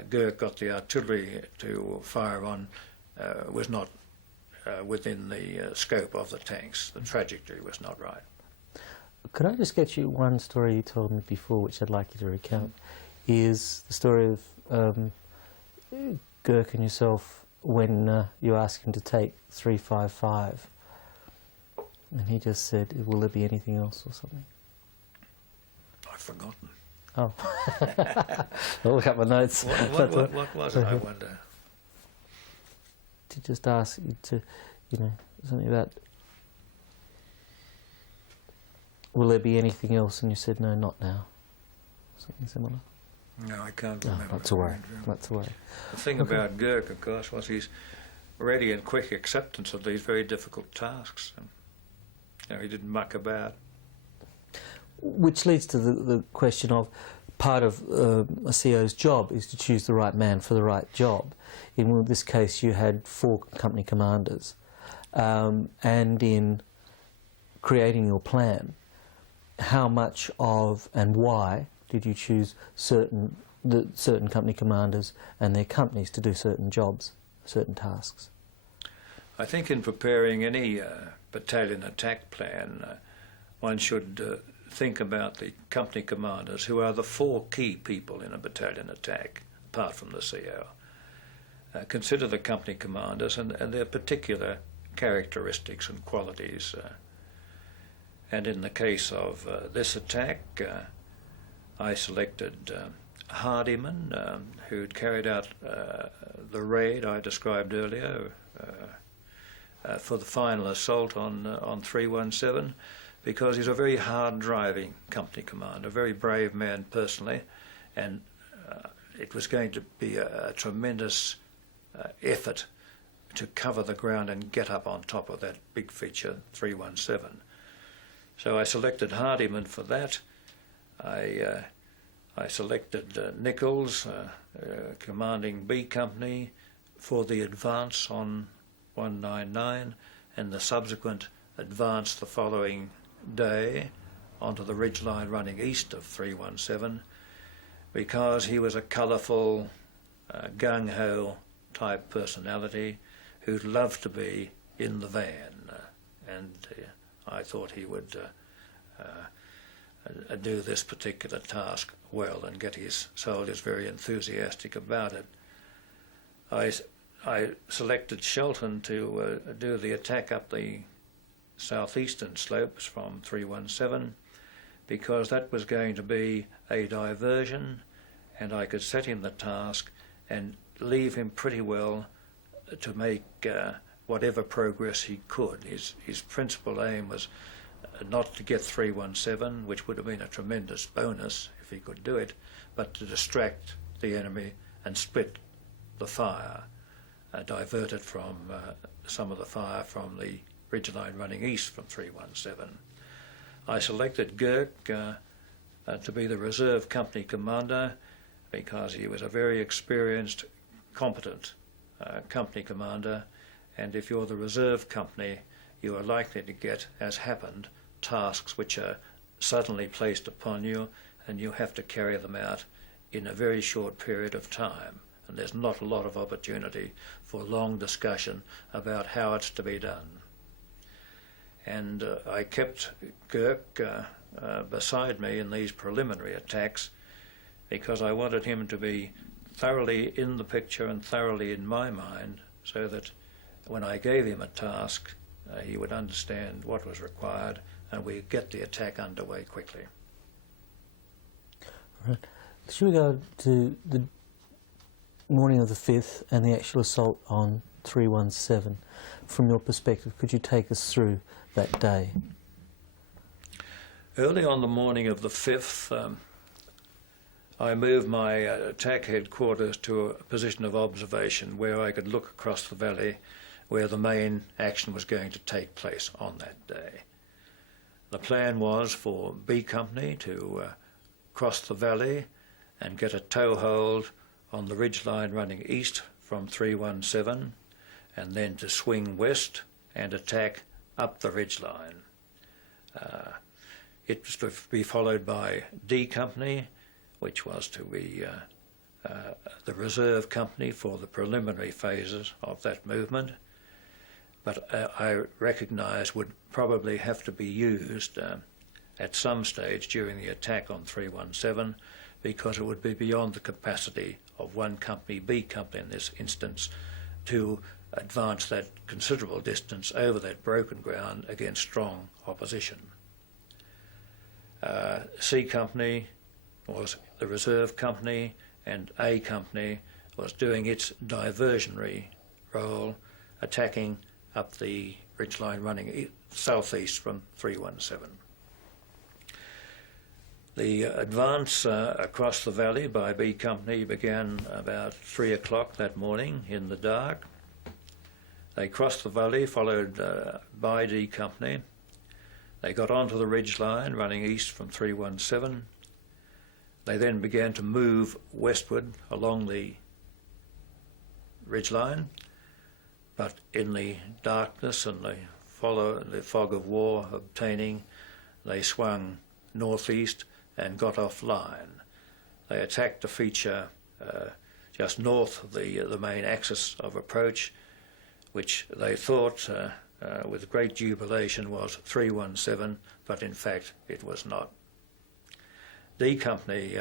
Girk got the artillery to fire on was not within the scope of the tanks. The trajectory was not right. Could I just get you one story you told me before, which I'd like you to recount, is the story of Girk and yourself when you asked him to take 355, and he just said, "Will there be anything else?" or something. I've forgotten. Oh, I'll look up my notes. What was it, I wonder? To just ask you to, something about, will there be anything else? And you said, no, not now. Something similar. No, I can't No, remember. not to worry. Not to worry. The thing about Girk, of course, was his ready and quick acceptance of these very difficult tasks. And, he didn't muck about. Which leads to the question of, part of a CO's job is to choose the right man for the right job. In this case, you had 4 company commanders, and in creating your plan, how much of and why did you choose certain company commanders and their companies to do certain jobs, certain tasks? I think in preparing any battalion attack plan, one should think about the company commanders, who are the 4 key people in a battalion attack, apart from the CO. Consider the company commanders and their particular characteristics and qualities. And in the case of this attack, I selected Hardiman, who'd carried out the raid I described earlier for the final assault on 317, because he's a very hard-driving company commander, a very brave man personally, and it was going to be a tremendous effort to cover the ground and get up on top of that big feature 317. So I selected Hardiman for that. I selected Nichols, commanding B Company, for the advance on 199 and the subsequent advance the following day onto the ridgeline running east of 317, because he was a colourful, gung-ho type personality who'd love to be in the van, and I thought he would do this particular task well and get his soldiers very enthusiastic about it. I selected Shelton to do the attack up the southeastern slopes from 317 because that was going to be a diversion, and I could set him the task and leave him pretty well to make whatever progress he could. His principal aim was not to get 317, which would have been a tremendous bonus if he could do it, but to distract the enemy and split the fire, divert it from some of the fire from the ridgeline running east from 317. I selected Girk to be the reserve company commander because he was a very experienced, competent company commander, and if you're the reserve company, you are likely to get, as happened, tasks which are suddenly placed upon you, and you have to carry them out in a very short period of time, and there's not a lot of opportunity for long discussion about how it's to be done. And I kept Girk beside me in these preliminary attacks because I wanted him to be thoroughly in the picture and thoroughly in my mind, so that when I gave him a task, he would understand what was required and we'd get the attack underway quickly. Right. Should we go to the morning of the 5th and the actual assault on 317? From your perspective, could you take us through that day? Early on the morning of the 5th, I moved my attack headquarters to a position of observation where I could look across the valley where the main action was going to take place on that day. The plan was for B Company to cross the valley and get a toehold on the ridgeline running east from 317, and then to swing west and attack up the ridgeline. It was to be followed by D Company, which was to be the reserve company for the preliminary phases of that movement, but I recognise would probably have to be used at some stage during the attack on 317, because it would be beyond the capacity of one company, B Company in this instance, to advance that considerable distance over that broken ground against strong opposition. C Company was the reserve company, and A Company was doing its diversionary role, attacking up the ridgeline running southeast from 317. The advance across the valley by B Company began about 3 o'clock that morning in the dark. They crossed the valley, followed by D Company. They got onto the ridgeline running east from 317. They then began to move westward along the ridgeline, but in the darkness and the fog of war obtaining, they swung northeast and got offline. They attacked a feature just north of the main axis of approach, which they thought with great jubilation was 317, but in fact it was not. D Company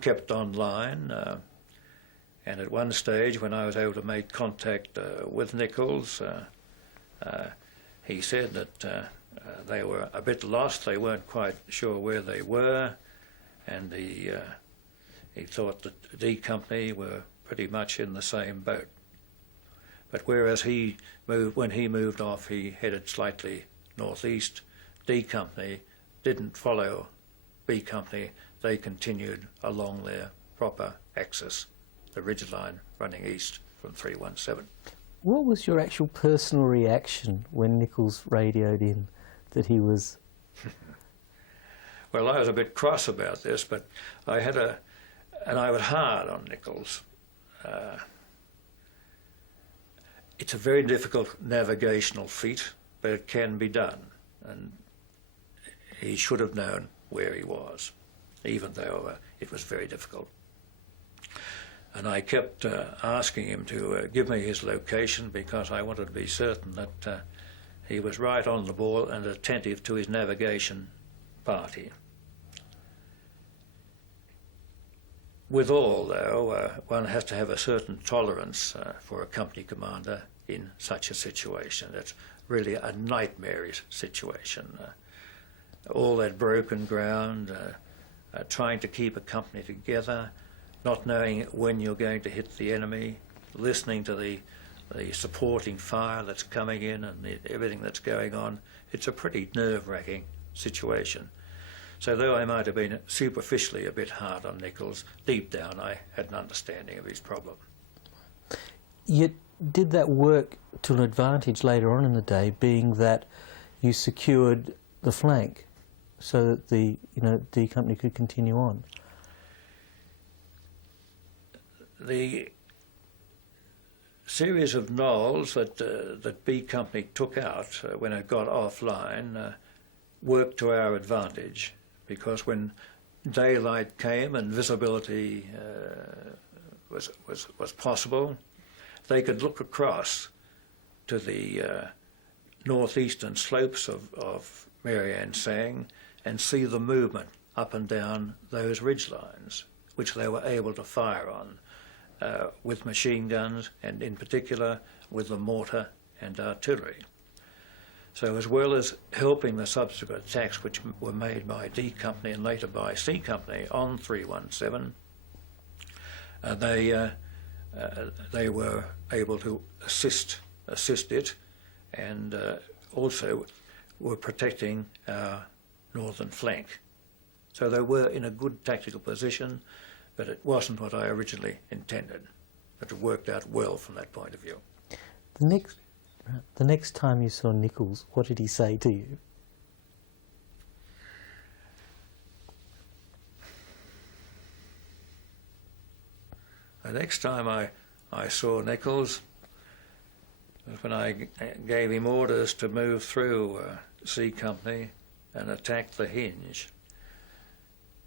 kept on line, and at one stage when I was able to make contact with Nichols, he said that they were a bit lost, they weren't quite sure where they were, and he thought that D Company were pretty much in the same boat. But whereas when he moved off, he headed slightly northeast, D Company didn't follow B Company, they continued along their proper access the ridgeline running east from 317. What was your actual personal reaction when Nichols radioed in that he was... Well, I was a bit cross about this, but I was hard on Nichols. It's a very difficult navigational feat, but it can be done, and he should have known where he was, even though it was very difficult. And I kept asking him to give me his location because I wanted to be certain that he was right on the ball and attentive to his navigation party. Withal, though, one has to have a certain tolerance for a company commander in such a situation. It's really a nightmarish situation. All that broken ground, trying to keep a company together, not knowing when you're going to hit the enemy, listening to the supporting fire that's coming in and everything that's going on. It's a pretty nerve-wracking situation. So though I might have been superficially a bit hard on Nichols, deep down I had an understanding of his problem. Yet did that work to an advantage later on in the day, being that you secured the flank so that the D Company could continue on? The series of knolls that B Company took out when it got offline worked to our advantage, because when daylight came and visibility was possible, they could look across to the northeastern slopes of Maryang San and see the movement up and down those ridge lines, which they were able to fire on with machine guns, and in particular with the mortar and artillery. So as well as helping the subsequent attacks which were made by D Company and later by C Company on 317, they were able to assist it, and also were protecting our northern flank. So they were in a good tactical position, but it wasn't what I originally intended. But it worked out well from that point of view. The next time you saw Nichols, what did he say to you? The next time I saw Nichols was when I gave him orders to move through C Company and attack the hinge.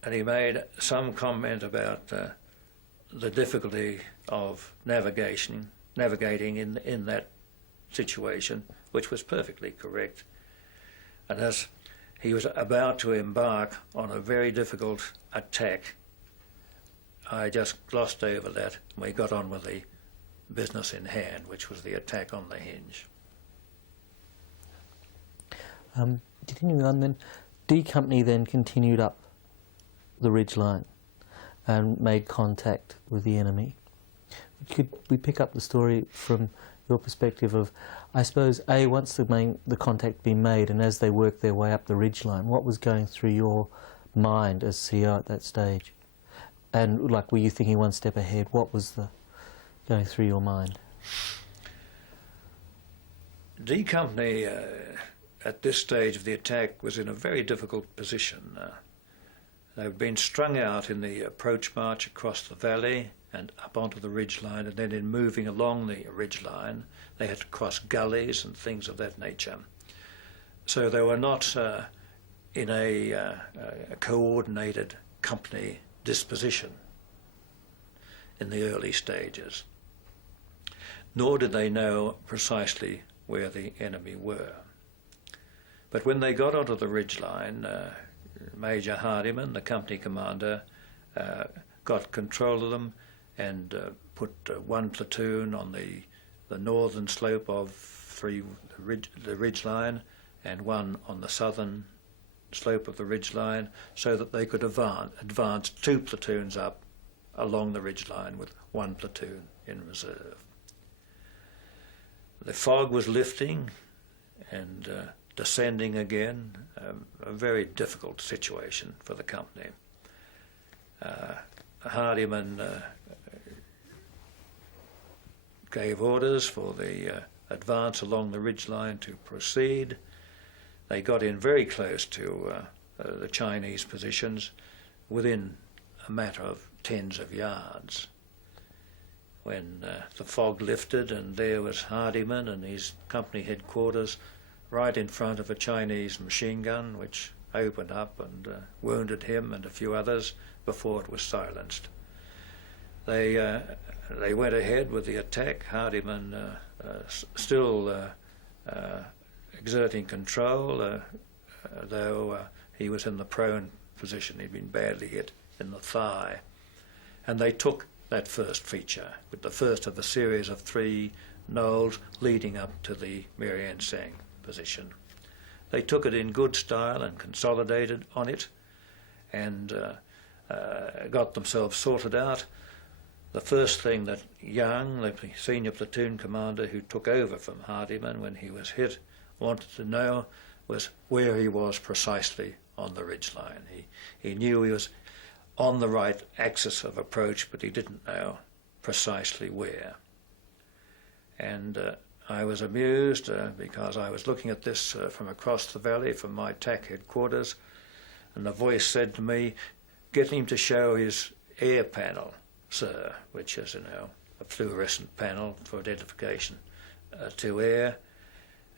And he made some comment about the difficulty of navigating in that situation, which was perfectly correct. And as he was about to embark on a very difficult attack, I just glossed over that, and we got on with the business in hand, which was the attack on the hinge. Continuing on then, D Company then continued up the ridge line and made contact with the enemy. Could we pick up the story from your perspective of, I suppose, once the contact been made and as they worked their way up the ridge line, what was going through your mind as CEO at that stage? And were you thinking one step ahead? What was going through your mind? D Company at this stage of the attack was in a very difficult position. They'd been strung out in the approach march across the valley and up onto the ridgeline, and then in moving along the ridgeline, they had to cross gullies and things of that nature. So they were not in a coordinated company disposition in the early stages, nor did they know precisely where the enemy were. But when they got onto the ridgeline, Major Hardiman, the company commander, got control of them and put one platoon on the northern slope of the ridgeline and one on the southern slope of the ridgeline, so that they could advance two platoons up along the ridgeline with one platoon in reserve. The fog was lifting and descending again, a very difficult situation for the company. Hardiman gave orders for the advance along the ridgeline to proceed. They got in very close to the Chinese positions within a matter of tens of yards. When the fog lifted and there was Hardiman and his company headquarters right in front of a Chinese machine gun which opened up and wounded him and a few others before it was silenced. They went ahead with the attack, Hardiman still exerting control, though he was in the prone position. He'd been badly hit in the thigh. And they took that first feature, with the first of a series of 3 knolls leading up to the Maryang San position. They took it in good style and consolidated on it and got themselves sorted out. The first thing that Young, the senior platoon commander who took over from Hardiman when he was hit, wanted to know was where he was precisely on the ridgeline. He knew he was on the right axis of approach, but he didn't know precisely where. And I was amused because I was looking at this from across the valley from my TAC headquarters, and a voice said to me, "Get him to show his air panel, sir," which is, a fluorescent panel for identification to air.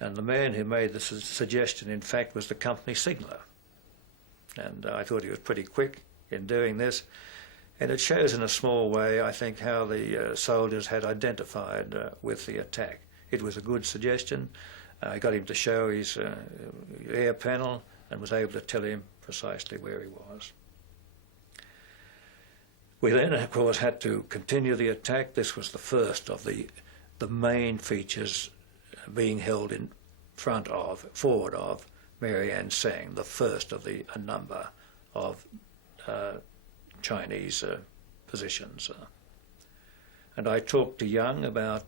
And the man who made the suggestion, in fact, was the company signaller. And I thought he was pretty quick in doing this. And it shows in a small way, I think, how the soldiers had identified with the attack. It was a good suggestion. I got him to show his air panel and was able to tell him precisely where he was. We then, of course, had to continue the attack. This was the first of the main features being held in forward of Maryang San, the first of a number of Chinese positions. And I talked to Young about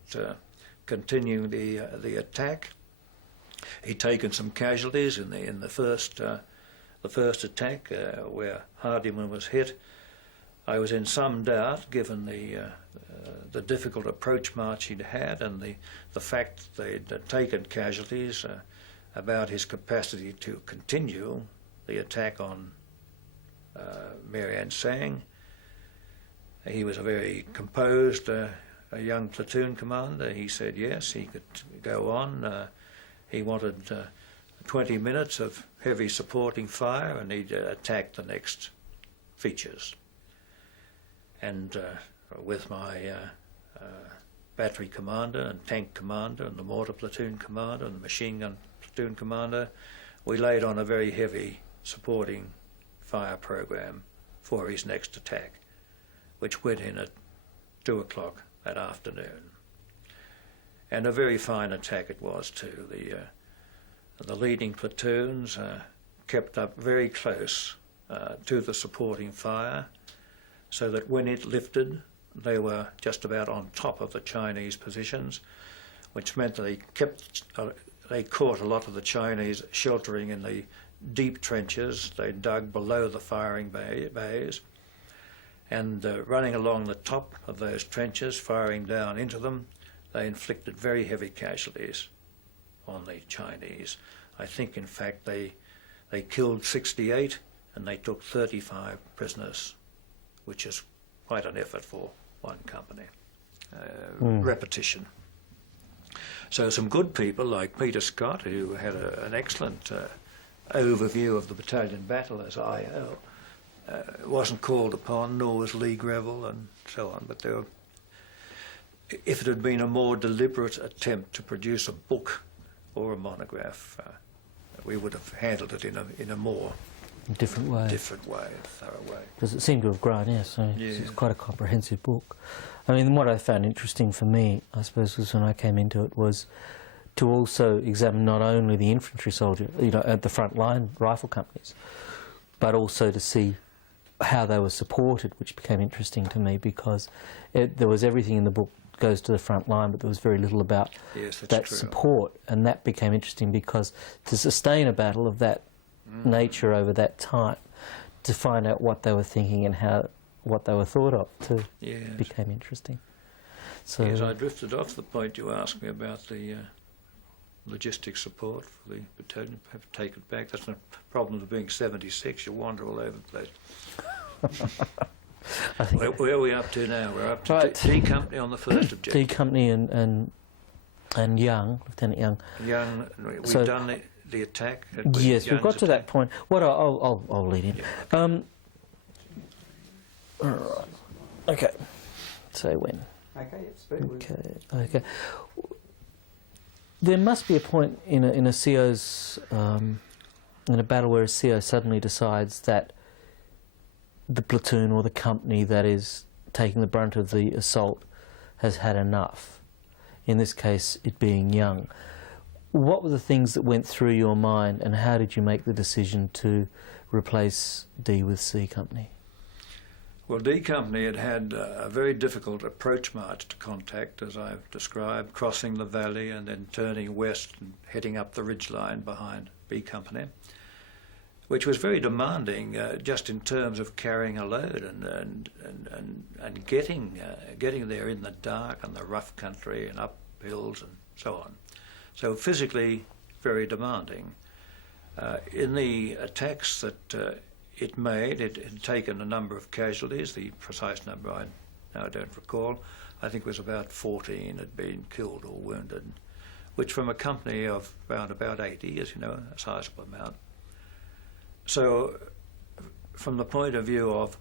continuing the attack. He'd taken some casualties in the first attack where Hardiman was hit. I was in some doubt, given the difficult approach march he'd had and the fact they'd taken casualties, about his capacity to continue the attack on Maryang San. He was a very composed, a young platoon commander. He said yes, he could go on. He wanted 20 minutes of heavy supporting fire and he'd attack the next features. And with my battery commander and tank commander and the mortar platoon commander and the machine gun platoon commander, we laid on a very heavy supporting fire program for his next attack, which went in at 2 o'clock that afternoon. And a very fine attack it was too. The leading platoons kept up very close to the supporting fire, so that when it lifted, they were just about on top of the Chinese positions, which meant they caught a lot of the Chinese sheltering in the deep trenches they dug below the firing bays, and running along the top of those trenches, firing down into them, they inflicted very heavy casualties on the Chinese. I think, in fact, they killed 68 and they took 35 prisoners, which is quite an effort for one company. Repetition. So some good people like Peter Scott, who had an excellent overview of the battalion battle as I.O., wasn't called upon, nor was Lee Greville and so on. But if it had been a more deliberate attempt to produce a book or a monograph, we would have handled it in a more different way, thorough way. Because it seemed to have grown, yes. So Yeah. it's quite a comprehensive book. I mean, what I found interesting for me, I suppose, was when I came into it, was to also examine not only the infantry soldier, at the front line rifle companies, but also to see how they were supported, which became interesting to me because there was everything in the book goes to the front line, but there was very little about that true. support, and that became interesting because to sustain a battle of that nature over that time, to find out what they were thinking and what they were thought of to Yes. became interesting. So Yes, I drifted off the point you asked me about the logistic support for the battalion. I have to take it back. That's the problem of being 76. You wander all over the place. I think Where are we up to now? We're up to Right. D Company on the first D objective. Company and Young, Lieutenant Young. Young, we've So- done the attack. had we? Yes, we've Young's got to that attack? point. What I'll lead in. Yeah. All right. Okay. So when? Okay, yep, speed was. Okay. There must be a point in a CO's in a battle where a CO suddenly decides that the platoon or the company that is taking the brunt of the assault has had enough. In this case, it being Young. What were the things that went through your mind, and how did you make the decision to replace D with C Company? Well, D Company had had a very difficult approach march to contact, as I've described, crossing the valley and then turning west and heading up the ridgeline behind B Company, which was very demanding just in terms of carrying a load and getting there in the dark and the rough country and up hills and so on. So physically very demanding. In the attacks that it made, it had taken a number of casualties. The precise number I now don't recall. I think it was about 14 had been killed or wounded, which from a company of around about 80 is, a sizable amount. So from the point of view of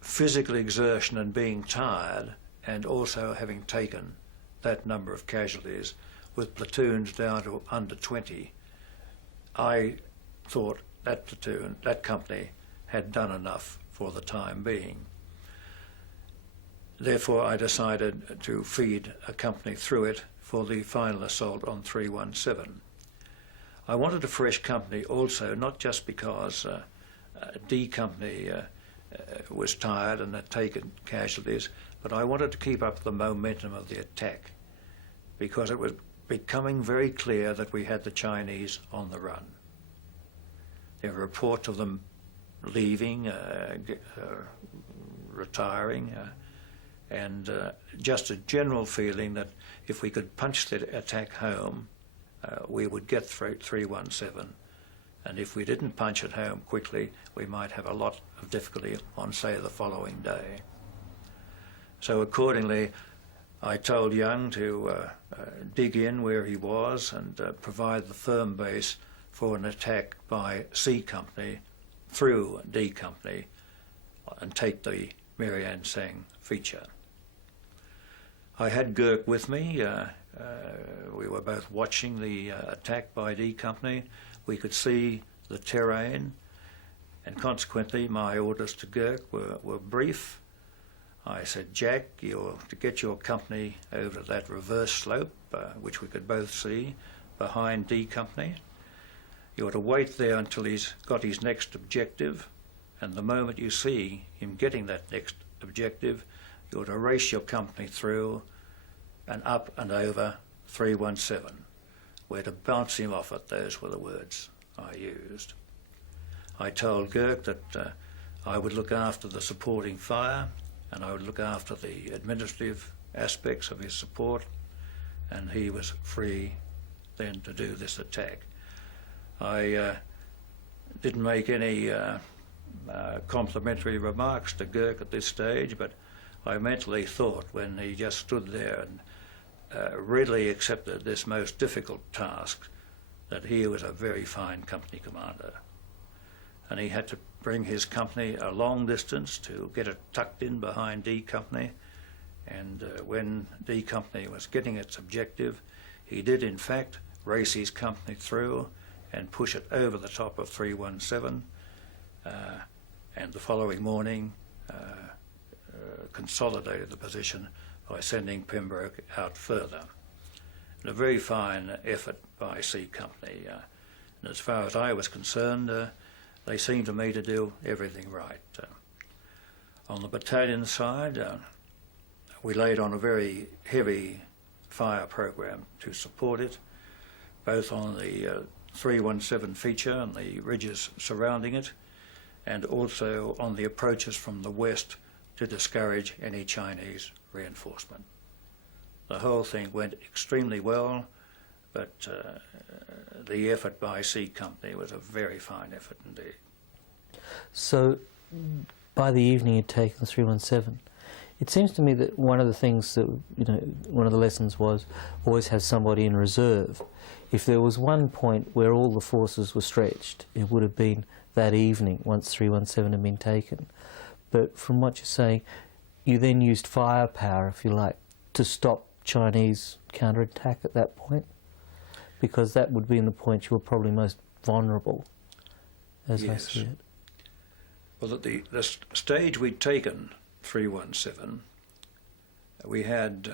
physical exertion and being tired, and also having taken that number of casualties with platoons down to under 20, I thought that platoon, that company, had done enough for the time being. Therefore, I decided to feed a company through it for the final assault on 317. I wanted a fresh company also, not just because D Company was tired and had taken casualties, but I wanted to keep up the momentum of the attack, because it was becoming very clear that we had the Chinese on the run. There were reports of them leaving, retiring, and just a general feeling that if we could punch the attack home, we would get through 317. And if we didn't punch it home quickly, we might have a lot of difficulty on, say, the following day. So accordingly, I told Young to dig in where he was and provide the firm base for an attack by C Company through D Company and take the Maryang San feature. I had Girk with me. We were both watching the attack by D Company. We could see the terrain, and consequently my orders to Girk were brief. I said, Jack, you're to get your company over that reverse slope, which we could both see, behind D Company. You're to wait there until he's got his next objective, and the moment you see him getting that next objective, you're to race your company through and up and over 317. We're to bounce him off it. Those were the words I used. I told Girk that I would look after the supporting fire, and I would look after the administrative aspects of his support, and he was free then to do this attack. I didn't make any complimentary remarks to Girk at this stage, but I mentally thought, when he just stood there and readily accepted this most difficult task, that he was a very fine company commander. And he had to bring his company a long distance to get it tucked in behind D Company, and when D Company was getting its objective, he did in fact race his company through and push it over the top of 317, and the following morning consolidated the position by sending Pembroke out further. And a very fine effort by C Company, and as far as I was concerned, they seemed to me to do everything right. On the battalion side, we laid on a very heavy fire program to support it, both on the 317 feature and the ridges surrounding it, and also on the approaches from the west to discourage any Chinese reinforcement. The whole thing went extremely well, but the effort by C Company was a very fine effort indeed. So, by the evening you'd taken 317. It seems to me that one of the things that, one of the lessons was always have somebody in reserve. If there was one point where all the forces were stretched, it would have been that evening once 317 had been taken. But from what you're saying, you then used firepower, if you like, to stop Chinese counterattack at that point? Because that would be in the point you were probably most vulnerable, as I see it. Well, at the stage we'd taken 317, we had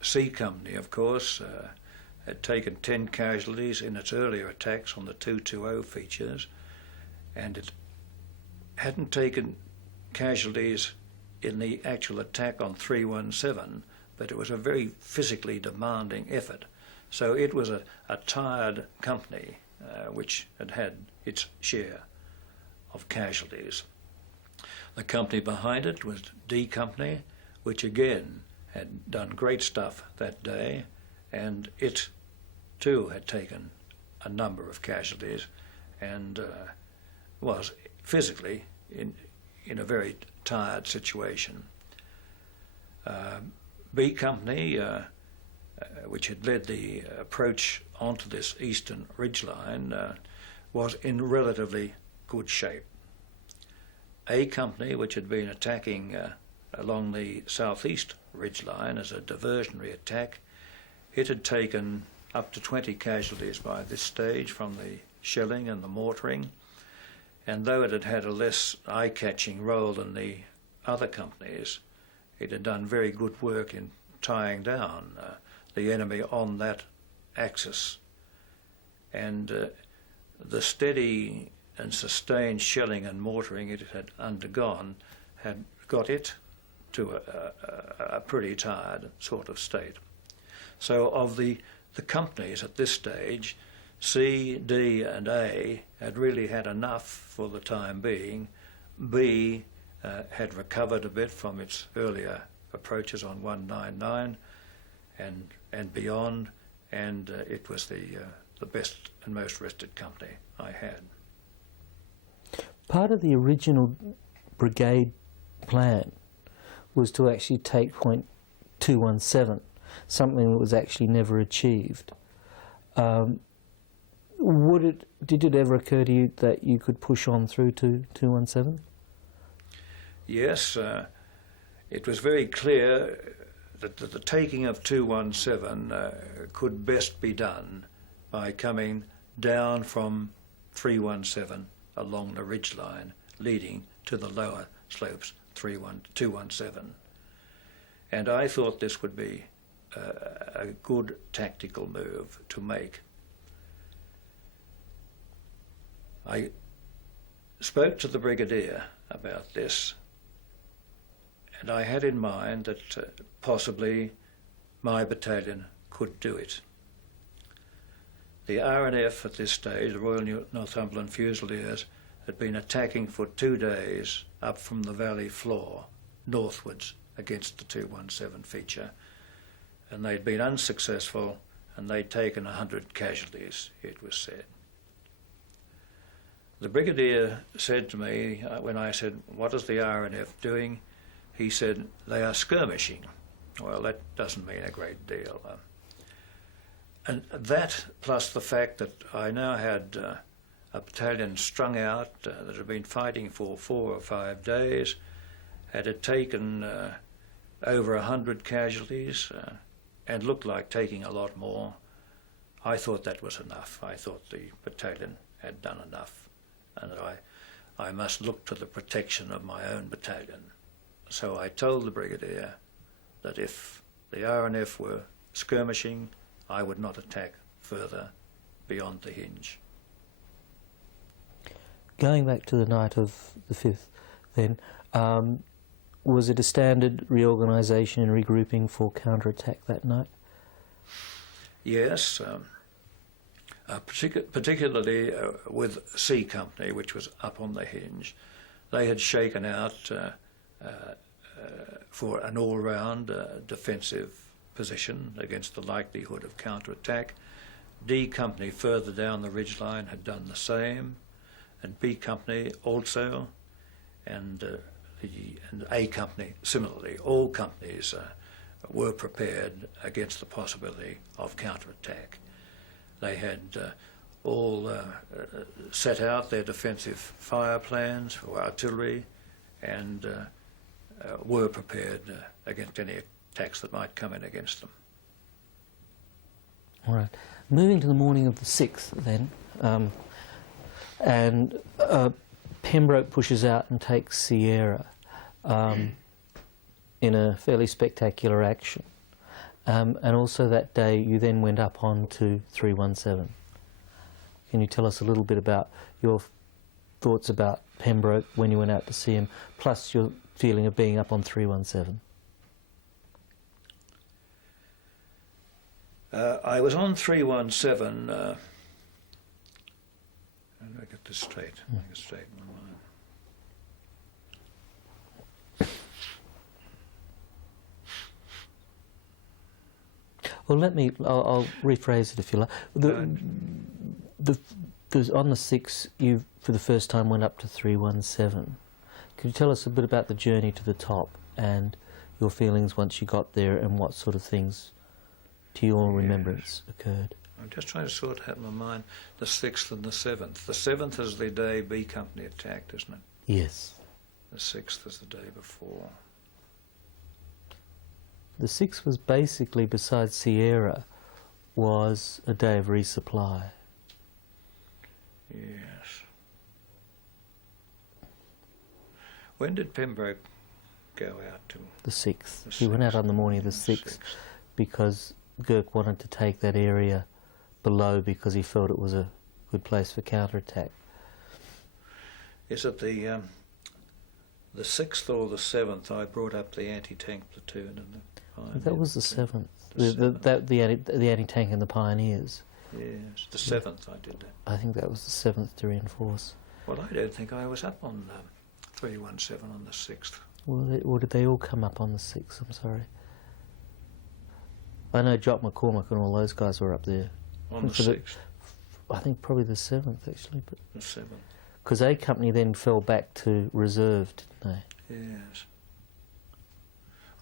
C Company, of course, had taken 10 casualties in its earlier attacks on the 220 features, and it hadn't taken casualties in the actual attack on 317, but it was a very physically demanding effort. So it was a tired company which had had its share of casualties. The company behind it was D Company, which again had done great stuff that day, and it too had taken a number of casualties and was physically in a very tired situation. B Company, which had led the approach onto this eastern ridgeline, was in relatively good shape. A Company, which had been attacking along the southeast ridgeline as a diversionary attack, it had taken up to 20 casualties by this stage from the shelling and the mortaring, and though it had had a less eye-catching role than the other companies, it had done very good work in tying down the enemy on that axis. And the steady and sustained shelling and mortaring it had undergone had got it to a pretty tired sort of state. So of the companies at this stage, C, D and A had really had enough for the time being. B had recovered a bit from its earlier approaches on 199 and beyond, and it was the best and most rested company I had. Part of the original brigade plan was to actually take point 217, something that was actually never achieved. Did it ever occur to you that you could push on through to 217? Yes, it was very clear that the taking of 217 could best be done by coming down from 317 along the ridgeline leading to the lower slopes 217. And I thought this would be a good tactical move to make. I spoke to the brigadier about this, and I had in mind that possibly my battalion could do it. The RNF at this stage, the Royal Northumberland Fusiliers, had been attacking for 2 days up from the valley floor northwards against the 217 feature, and they'd been unsuccessful, and they'd taken 100 casualties, it was said. The brigadier said to me, when I said, "What is the RNF doing?" he said, "They are skirmishing." Well, that doesn't mean a great deal. And that, plus the fact that I now had a battalion strung out that had been fighting for 4 or 5 days, had taken over 100 casualties and looked like taking a lot more, I thought that was enough. I thought the battalion had done enough, and that I must look to the protection of my own battalion. So I told the brigadier that if the RNF were skirmishing, I would not attack further beyond the hinge. Going back to the night of the 5th, then, was it a standard reorganisation and regrouping for counterattack that night? Yes, particularly with C Company, which was up on the hinge. they had shaken out for an all-round defensive position against the likelihood of counterattack. D Company further down the ridgeline had done the same, and B Company also, and A Company similarly. All companies were prepared against the possibility of counterattack. They had all set out their defensive fire plans for artillery and were prepared against any attacks that might come in against them. All right. Moving to the morning of the 6th then, and Pembroke pushes out and takes Sierra in a fairly spectacular action. And also that day you then went up on to 317. Can you tell us a little bit about your thoughts about Pembroke when you went out to see him, plus your feeling of being up on 317? I was on 317. How do I get this straight? I get straight in my mind. Well, I'll rephrase it if you like. On the 6th, you for the first time went up to 317. Could you tell us a bit about the journey to the top and your feelings once you got there, and what sort of things, to your remembrance, occurred? I'm just trying to sort out in my mind the 6th and the 7th. The 7th is the day B Company attacked, isn't it? Yes. The 6th is the day before. The 6th was basically, besides Sierra, was a day of resupply. Yes. When did Pembroke go out to? The 6th. The He went out 6th. on the morning of the 6th because Girk wanted to take that area below because he felt it was a good place for counterattack. Is it the 6th or the 7th? I brought up the anti-tank platoon and the pioneers. That was the 7th. The The anti-tank and the pioneers. Yes, the 7th I did that. I think that was the 7th to reinforce. Well, I don't think I was up on 317 on the 6th. Well, or did they all come up on the 6th? I'm sorry. I know Jock McCormick and all those guys were up there. On the For the- 6th? I think probably the 7th actually, but The 7th, because A Company then fell back to reserve, didn't they? yes.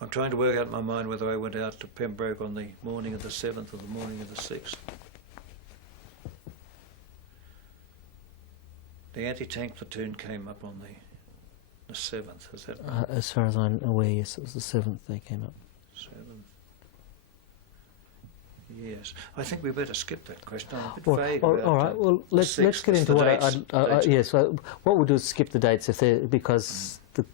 I'm trying to work out in my mind whether I went out to Pembroke on the morning of the 7th or the morning of the 6th. The anti-tank platoon came up on the 7th, is that right? As far as I'm aware, yes, it was the 7th they came up. 7th. Yes. I think we better skip that question. I'm a bit Well, vague all about right. Well, let's get 6th. into The what dates. Dates. yes. What we'll do is skip the dates if they because the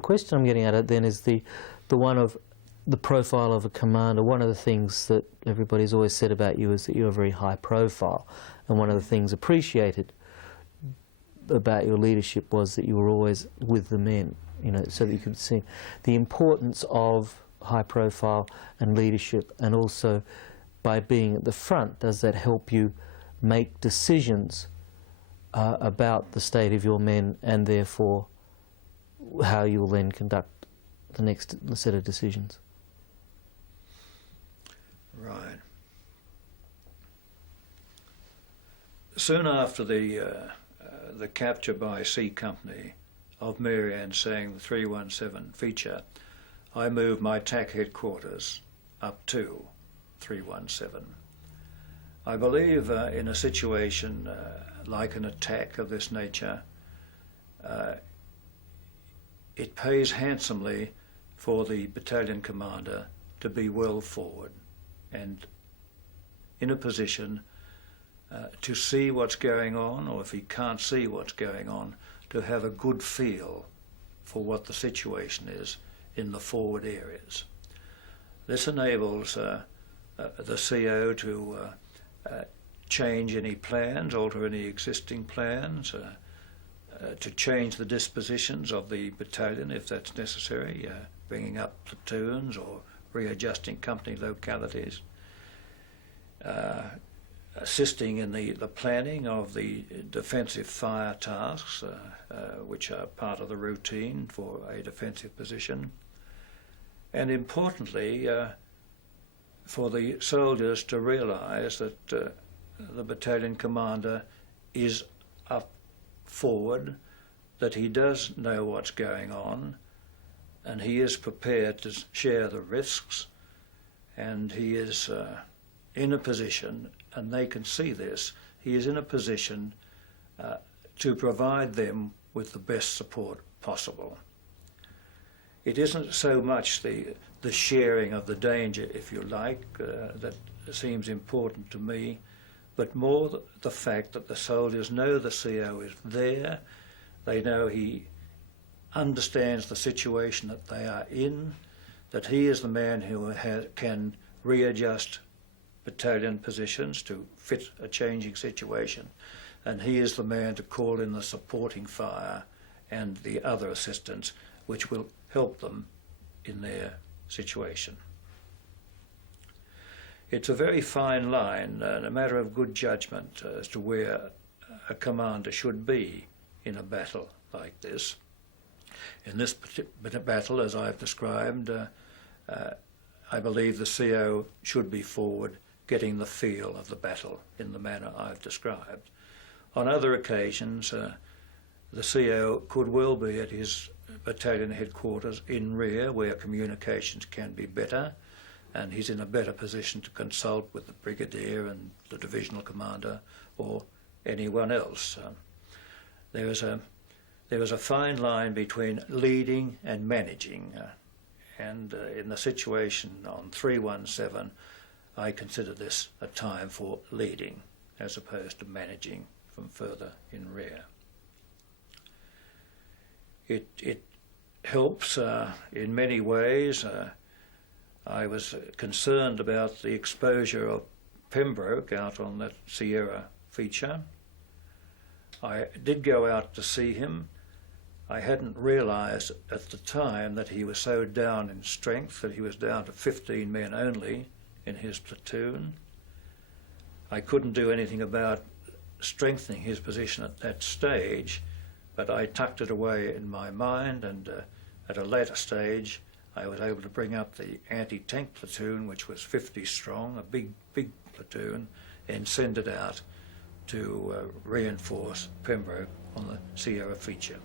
question I'm getting at then is the one of the profile of a commander. One of the things that everybody's always said about you is that you're very high profile, and one of the things appreciated about your leadership was that you were always with the men, so that you could see the importance of high profile and leadership, and also by being at the front, does that help you make decisions about the state of your men, and therefore how you will then conduct the next set of decisions? Right. Soon after the capture by C Company of Maryang San, the 317 feature, I moved my TAC headquarters up to 317. I believe in a situation like an attack of this nature, it pays handsomely for the battalion commander to be well forward and in a position to see what's going on, or if he can't see what's going on, to have a good feel for what the situation is in the forward areas. This enables the CO to change any plans, alter any existing plans, to change the dispositions of the battalion if that's necessary, bringing up platoons or readjusting company localities. assisting in the planning of the defensive fire tasks, which are part of the routine for a defensive position. And importantly, for the soldiers to realise that the battalion commander is up forward, that he does know what's going on, and he is prepared to share the risks, and he is in a position, and they can see this, he is in a position to provide them with the best support possible. It isn't so much the sharing of the danger, if you like, that seems important to me, but more the fact that the soldiers know the CO is there, they know he understands the situation that they are in, that he is the man who can readjust battalion positions to fit a changing situation, and he is the man to call in the supporting fire and the other assistance which will help them in their situation. It's a very fine line and a matter of good judgment as to where a commander should be in a battle like this. In this battle, as I've described, I believe the CO should be forward, getting the feel of the battle in the manner I've described. On other occasions, the CO could well be at his battalion headquarters in rear, where communications can be better, and he's in a better position to consult with the brigadier and the divisional commander or anyone else. There is a fine line between leading and managing, and in the situation on 317, I consider this a time for leading as opposed to managing from further in rear. It helps in many ways. I was concerned about the exposure of Pembroke out on that Sierra feature. I did go out to see him. I hadn't realised at the time that he was so down in strength, that he was down to 15 men only in his platoon. I couldn't do anything about strengthening his position at that stage, but I tucked it away in my mind, and at a later stage I was able to bring up the anti-tank platoon, which was 50 strong, a big platoon, and send it out to reinforce Pembroke on the Sierra feature.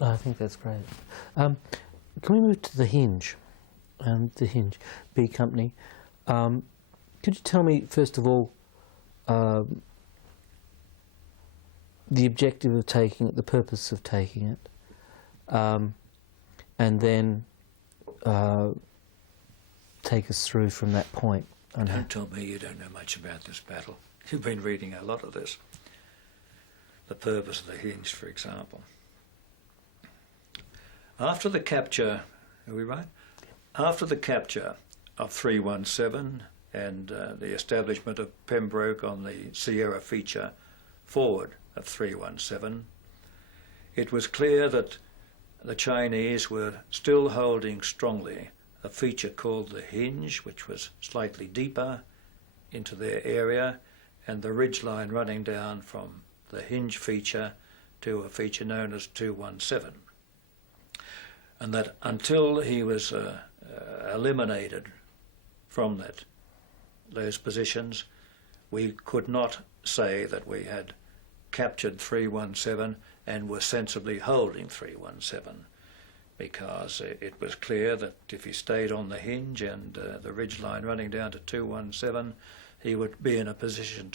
I think that's great. Can we move to the Hinge? The Hinge, B Company. Could you tell me, first of all, the objective of taking it, the purpose of taking it, and then take us through from that point? Don't tell me you don't know much about this battle. You've been reading a lot of this. The purpose of the Hinge, for example. After the capture, are we right? After the capture of 317 and the establishment of Pembroke on the Sierra feature forward of 317, it was clear that the Chinese were still holding strongly a feature called the Hinge, which was slightly deeper into their area, and the ridgeline running down from the Hinge feature to a feature known as 217. And that until he was eliminated from those positions, we could not say that we had captured 317 and were sensibly holding 317, because it was clear that if he stayed on the Hinge and the ridgeline running down to 217, he would be in a position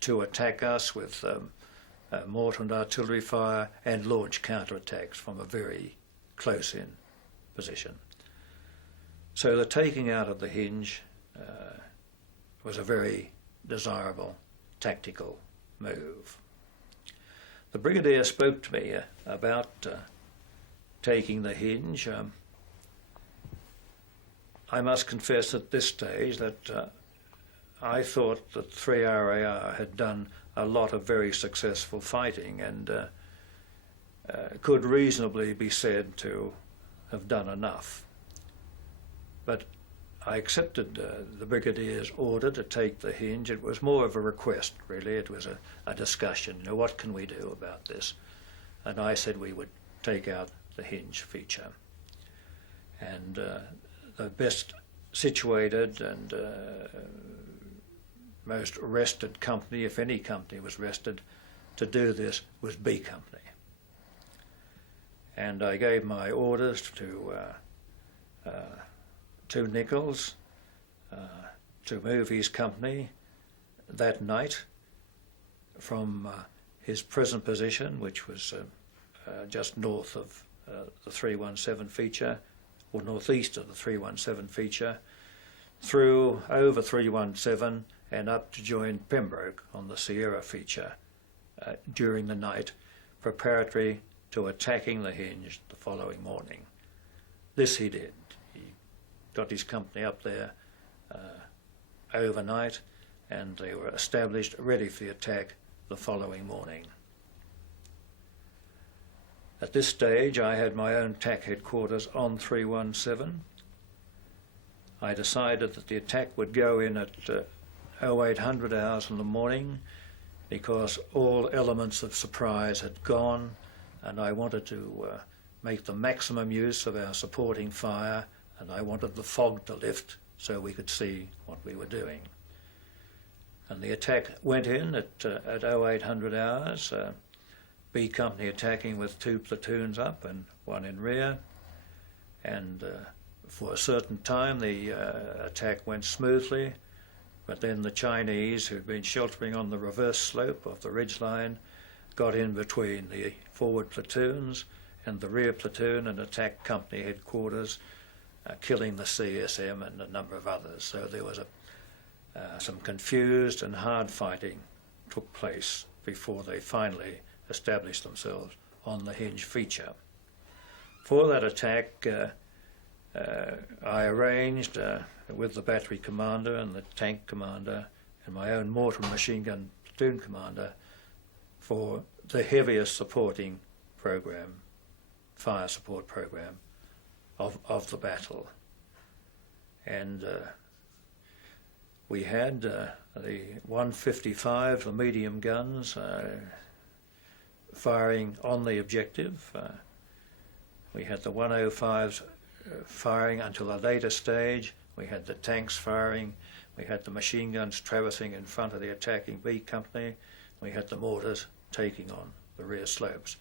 to attack us with mortar and artillery fire and launch counterattacks from a very close-in position. So the taking out of the Hinge was a very desirable tactical move. The brigadier spoke to me about taking the Hinge. I must confess at this stage that I thought that 3RAR had done a lot of very successful fighting and could reasonably be said to have done enough. But I accepted the Brigadier's order to take the hinge. It was more of a request, really. It was a discussion. You know, what can we do about this? And I said we would take out the hinge feature. And the best situated and most rested company, if any company was rested, to do this was B Company. And I gave my orders to Nichols to move his company that night from his present position, which was just north of the 317 feature, or northeast of the 317 feature, through over 317 and up to join Pembroke on the Sierra feature during the night, preparatory to attacking the hinge the following morning. This he did. He got his company up there overnight, and they were established, ready for the attack the following morning. At this stage, I had my own TAC headquarters on 317. I decided that the attack would go in at 0800 hours in the morning, because all elements of surprise had gone, and I wanted to make the maximum use of our supporting fire, and I wanted the fog to lift so we could see what we were doing. And the attack went in at 0800 hours, B Company attacking with 2 platoons up and 1 in rear, and for a certain time the attack went smoothly, but then the Chinese, who'd been sheltering on the reverse slope of the ridgeline, got in between the forward platoons and the rear platoon and attacked company headquarters, killing the CSM and a number of others. So there was some confused and hard fighting took place before they finally established themselves on the hinge feature. For that attack, I arranged with the battery commander and the tank commander and my own mortar and machine gun platoon commander for the heaviest supporting program, fire support program of the battle. And we had the 155, the medium guns, firing on the objective. We had the 105s firing until a later stage. We had the tanks firing. We had the machine guns traversing in front of the attacking B Company. We had the mortars taking on the rear slopes.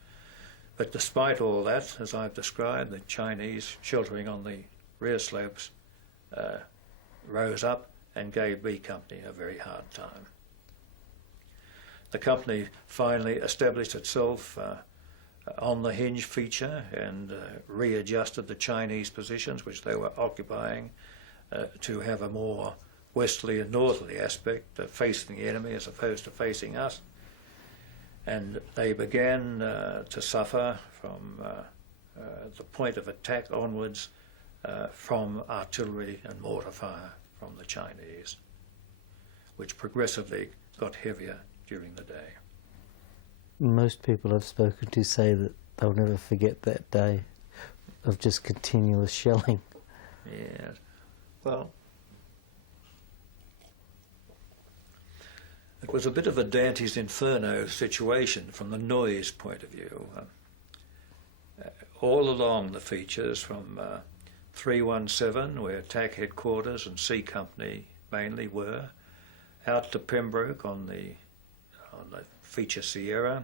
But despite all that, as I've described, the Chinese sheltering on the rear slopes rose up and gave B Company a very hard time. The company finally established itself on the hinge feature and readjusted the Chinese positions which they were occupying to have a more westerly and northerly aspect, facing the enemy as opposed to facing us. And they began to suffer from the point of attack onwards from artillery and mortar fire from the Chinese, which progressively got heavier during the day. Most people I've spoken to say that they'll never forget that day of just continuous shelling. Yes. Well, it was a bit of a Dante's Inferno situation from the noise point of view. All along the features from 317, where attack headquarters and C Company mainly were, out to Pembroke on the feature Sierra,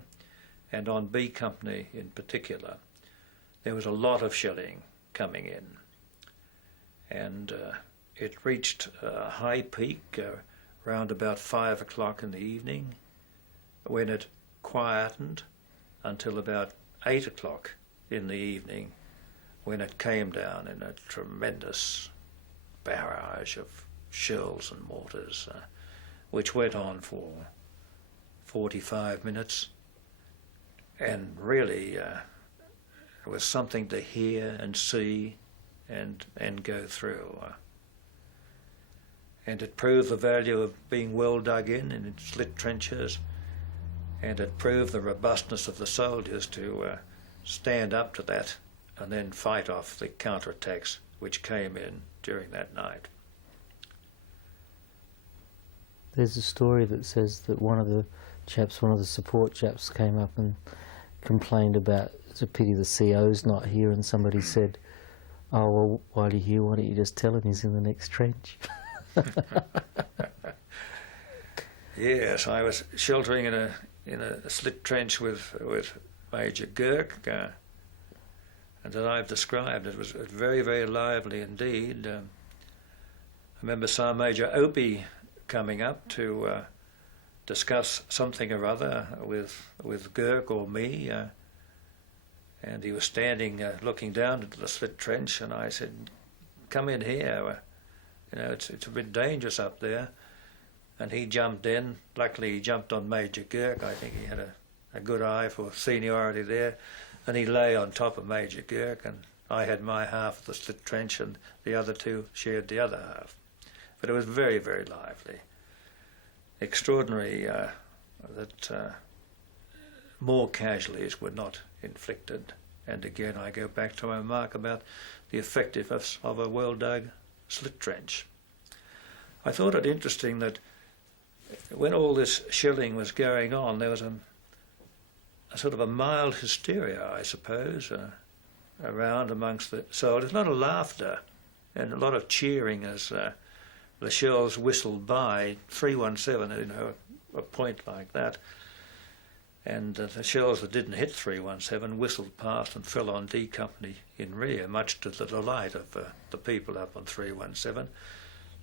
and on B Company in particular, there was a lot of shelling coming in. And it reached a high peak around about 5 o'clock in the evening, when it quietened until about 8 o'clock in the evening, when it came down in a tremendous barrage of shells and mortars, which went on for 45 minutes, and really it was something to hear and see and go through. And it proved the value of being well dug in slit trenches, and it proved the robustness of the soldiers to stand up to that and then fight off the counterattacks which came in during that night. There's a story that says that one of the support chaps came up and complained about, it's a pity the CO's not here, and somebody said, oh, well, while you're here, why don't you just tell him he's in the next trench? Yes, I was sheltering in a slit trench with Major Girk, and as I've described, it was very, very lively indeed. I remember Sergeant Major Opie coming up to discuss something or other with Girk or me, and he was standing looking down into the slit trench, and I said, "Come in here. It's a bit dangerous up there." And he jumped in. Luckily, he jumped on Major Girk. I think he had a good eye for seniority there, and he lay on top of Major Girk, and I had my half of the slit trench, and the other two shared the other half. But it was very, very lively. Extraordinary that more casualties were not inflicted. And again, I go back to my remark about the effectiveness of a well-dug slit trench. I thought it interesting that when all this shelling was going on, there was a sort of a mild hysteria, I suppose, around amongst the soldiers. A lot of laughter and a lot of cheering as the shells whistled by, 317, a point like that. And the shells that didn't hit 317 whistled past and fell on D Company in rear, much to the delight of the people up on 317.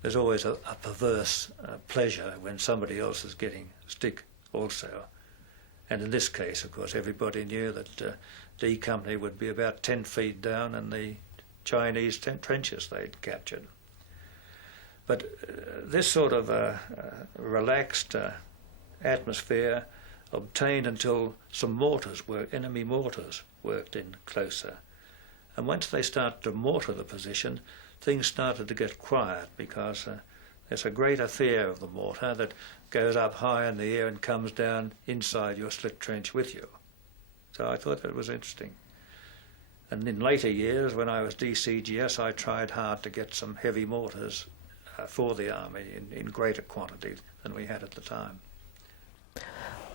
There's always a perverse pleasure when somebody else is getting stick also. And in this case, of course, everybody knew that D Company would be about 10 feet down in the Chinese trenches they'd captured. But this sort of relaxed atmosphere obtained until some enemy mortars worked in closer. And once they started to mortar the position, things started to get quiet, because there's a greater fear of the mortar that goes up high in the air and comes down inside your slit trench with you. So I thought that was interesting. And in later years, when I was DCGS, I tried hard to get some heavy mortars for the Army in greater quantity than we had at the time.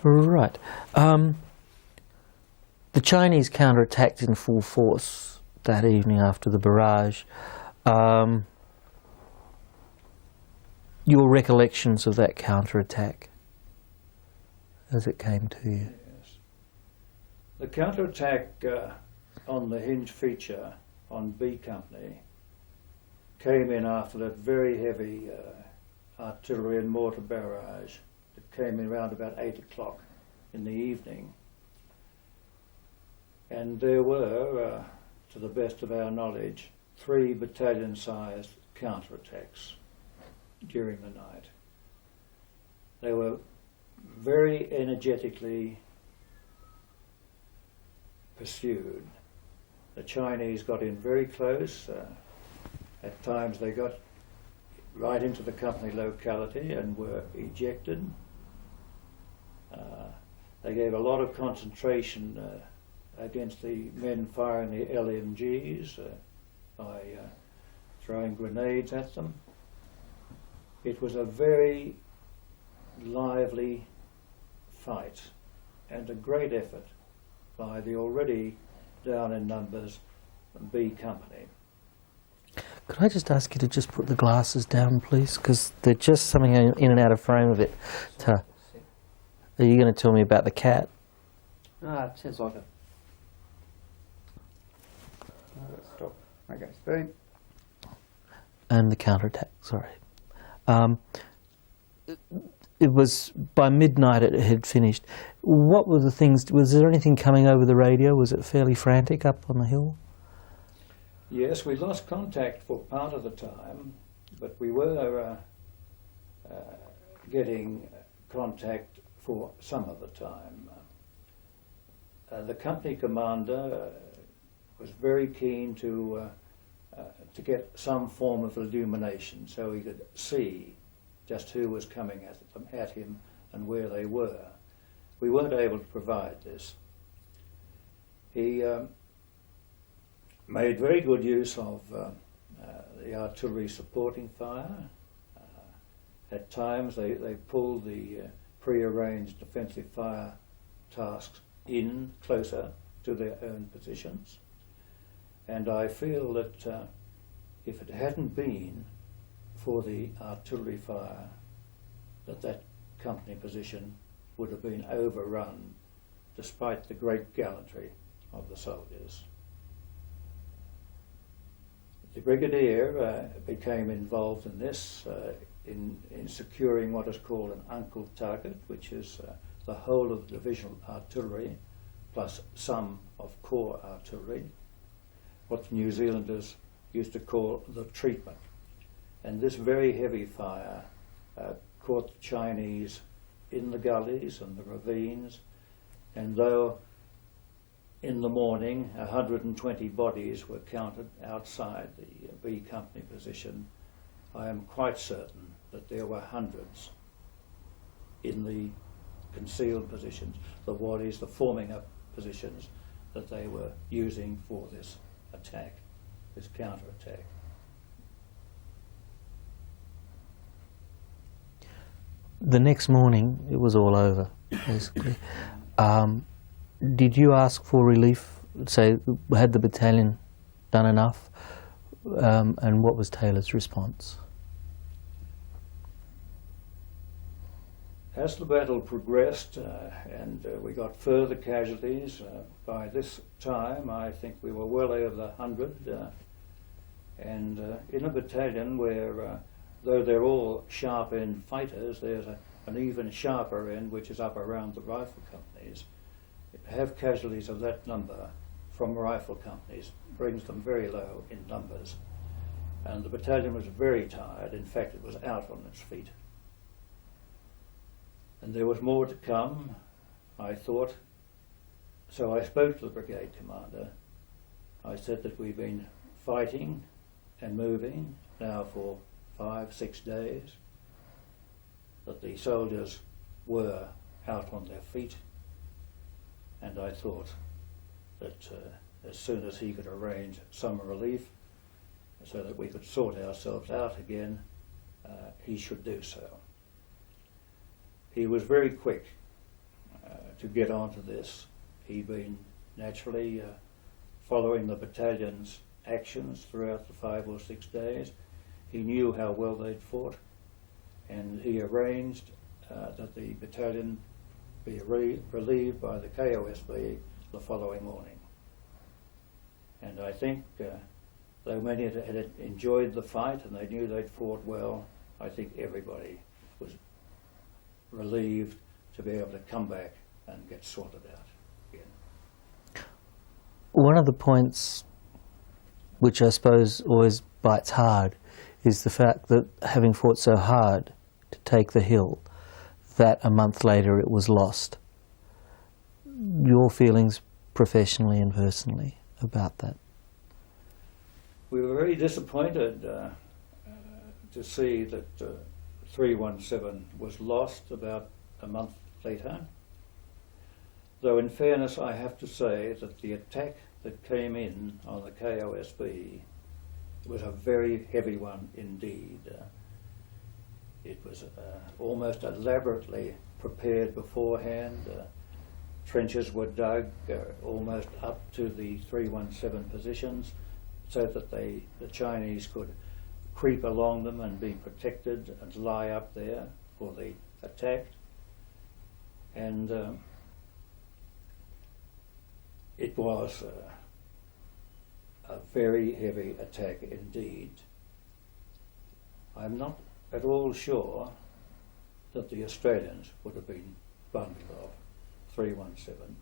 Right. The Chinese counterattacked in full force that evening after the barrage. Your recollections of that counterattack as it came to you? Yes. The counterattack on the hinge feature on B Company came in after that very heavy artillery and mortar barrage that came in around about 8 o'clock in the evening. And there were, to the best of our knowledge, 3 battalion-sized counterattacks during the night. They were very energetically pursued. The Chinese got in very close. At times they got right into the company locality and were ejected. They gave a lot of concentration against the men firing the LMGs by throwing grenades at them. It was a very lively fight and a great effort by the already down in numbers B Company. Could I just ask you to just put the glasses down, please? Because they're just something in and out of frame of it. Are you going to tell me about the cat? It sounds like it. Stop. Okay, spoon. And the counterattack, sorry. It was, by midnight it had finished. What were the things, was there anything coming over the radio? Was it fairly frantic up on the hill? Yes, we lost contact for part of the time, but we were getting contact for some of the time. The company commander was very keen to get some form of illumination so he could see just who was coming at him and where they were. We weren't able to provide this. He made very good use of the artillery supporting fire, At times they pulled the pre-arranged defensive fire tasks in closer to their own positions. And I feel that if it hadn't been for the artillery fire, that company position would have been overrun despite the great gallantry of the soldiers. The brigadier became involved in this, in securing what is called an uncle target, which is the whole of the divisional artillery plus some of corps artillery, what the New Zealanders used to call the treatment. And this very heavy fire caught the Chinese in the gullies and the ravines, and though in the morning 120 bodies were counted outside the B Company position, I am quite certain that there were hundreds in the concealed positions, the waddies, the forming up positions that they were using for this attack, this counter-attack. The next morning, it was all over, basically. Did you ask for relief? Say, had the battalion done enough? And what was Taylor's response? As the battle progressed and we got further casualties, by this time I think we were well over the 100, and in a battalion where, though they're all sharp-end fighters, there's an even sharper end which is up around the rifle companies. To have casualties of that number from rifle companies brings them very low in numbers, and the battalion was very tired. In fact, it was out on its feet. And there was more to come, I thought. So I spoke to the brigade commander. I said that we've been fighting and moving now for 5-6 days, that the soldiers were out on their feet, and I thought that as soon as he could arrange some relief so that we could sort ourselves out again, he should do so. He was very quick to get onto this. He'd been naturally following the battalion's actions throughout the 5 or 6 days. He knew how well they'd fought, and he arranged that the battalion be relieved by the KOSB the following morning. And I think, though many had enjoyed the fight and they knew they'd fought well, I think everybody was relieved to be able to come back and get sorted out again. One of the points which I suppose always bites hard is the fact that having fought so hard to take the hill, that a month later it was lost. Your feelings professionally and personally about that? We were very disappointed to see that 317 was lost about a month later. Though in fairness I have to say that the attack that came in on the KOSB was a very heavy one indeed. It was almost elaborately prepared beforehand. Trenches were dug almost up to the 317 positions so that the Chinese could creep along them and be protected and lie up there for the attack. And it was a very heavy attack indeed. I'm not at all sure that the Australians would have been bundled off 317,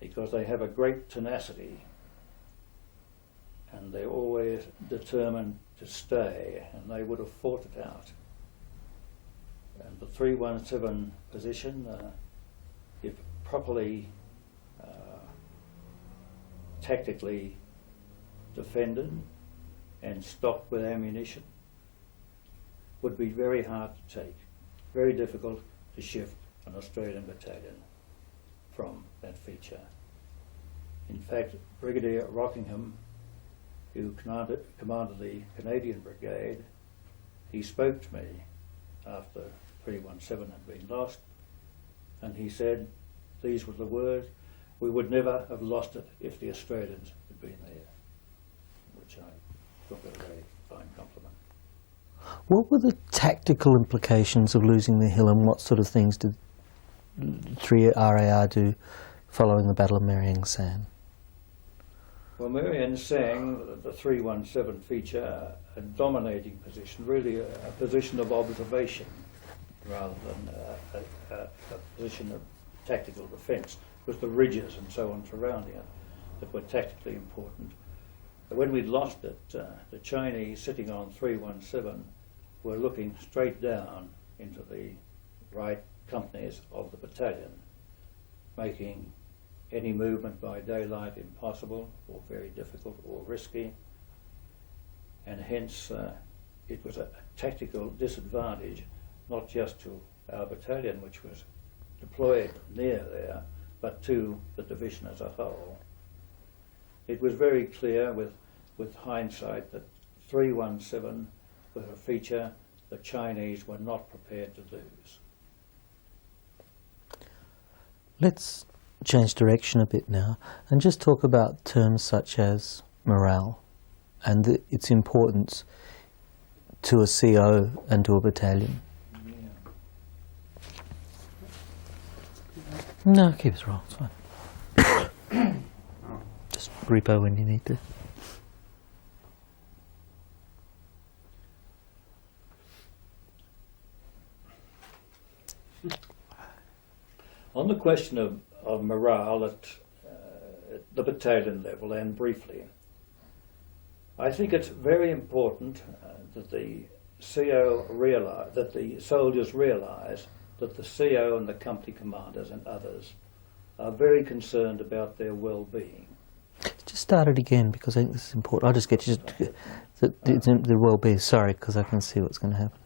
because they have a great tenacity and they're always determined to stay, and they would have fought it out. And the 317 position, if properly tactically defended and stocked with ammunition, would be very hard to take, very difficult to shift an Australian battalion from that feature. In fact, Brigadier Rockingham, who commanded the Canadian Brigade, he spoke to me after 317 had been lost, and he said, these were the words, we would never have lost it if the Australians had been there, which I took a very fine compliment. What were the tactical implications of losing the hill, and what sort of things did 3 RAR do following the Battle of Maryang San? Well, Maryang San, the 317 feature a dominating position, really a position of observation rather than a position of tactical defence, with the ridges and so on surrounding it that were tactically important. But when we'd lost it, the Chinese sitting on 317 were looking straight down into the right companies of the battalion, making any movement by daylight impossible or very difficult or risky, and hence it was a tactical disadvantage, not just to our battalion, which was deployed near there, but to the division as a whole. It was very clear with hindsight that 317 was a feature the Chinese were not prepared to lose. Let's change direction a bit now and just talk about terms such as morale and its importance to a CO and to a battalion. No, keep us rolling, it's fine. Just repo when you need to. On the question of morale at the battalion level, and briefly, I think it's very important that the CO realise, that the soldiers realise that the CO and the company commanders and others are very concerned about their well-being. Just start it again, because I think this is important. I'll just get you the well-being. Sorry, because I can see what's going to happen.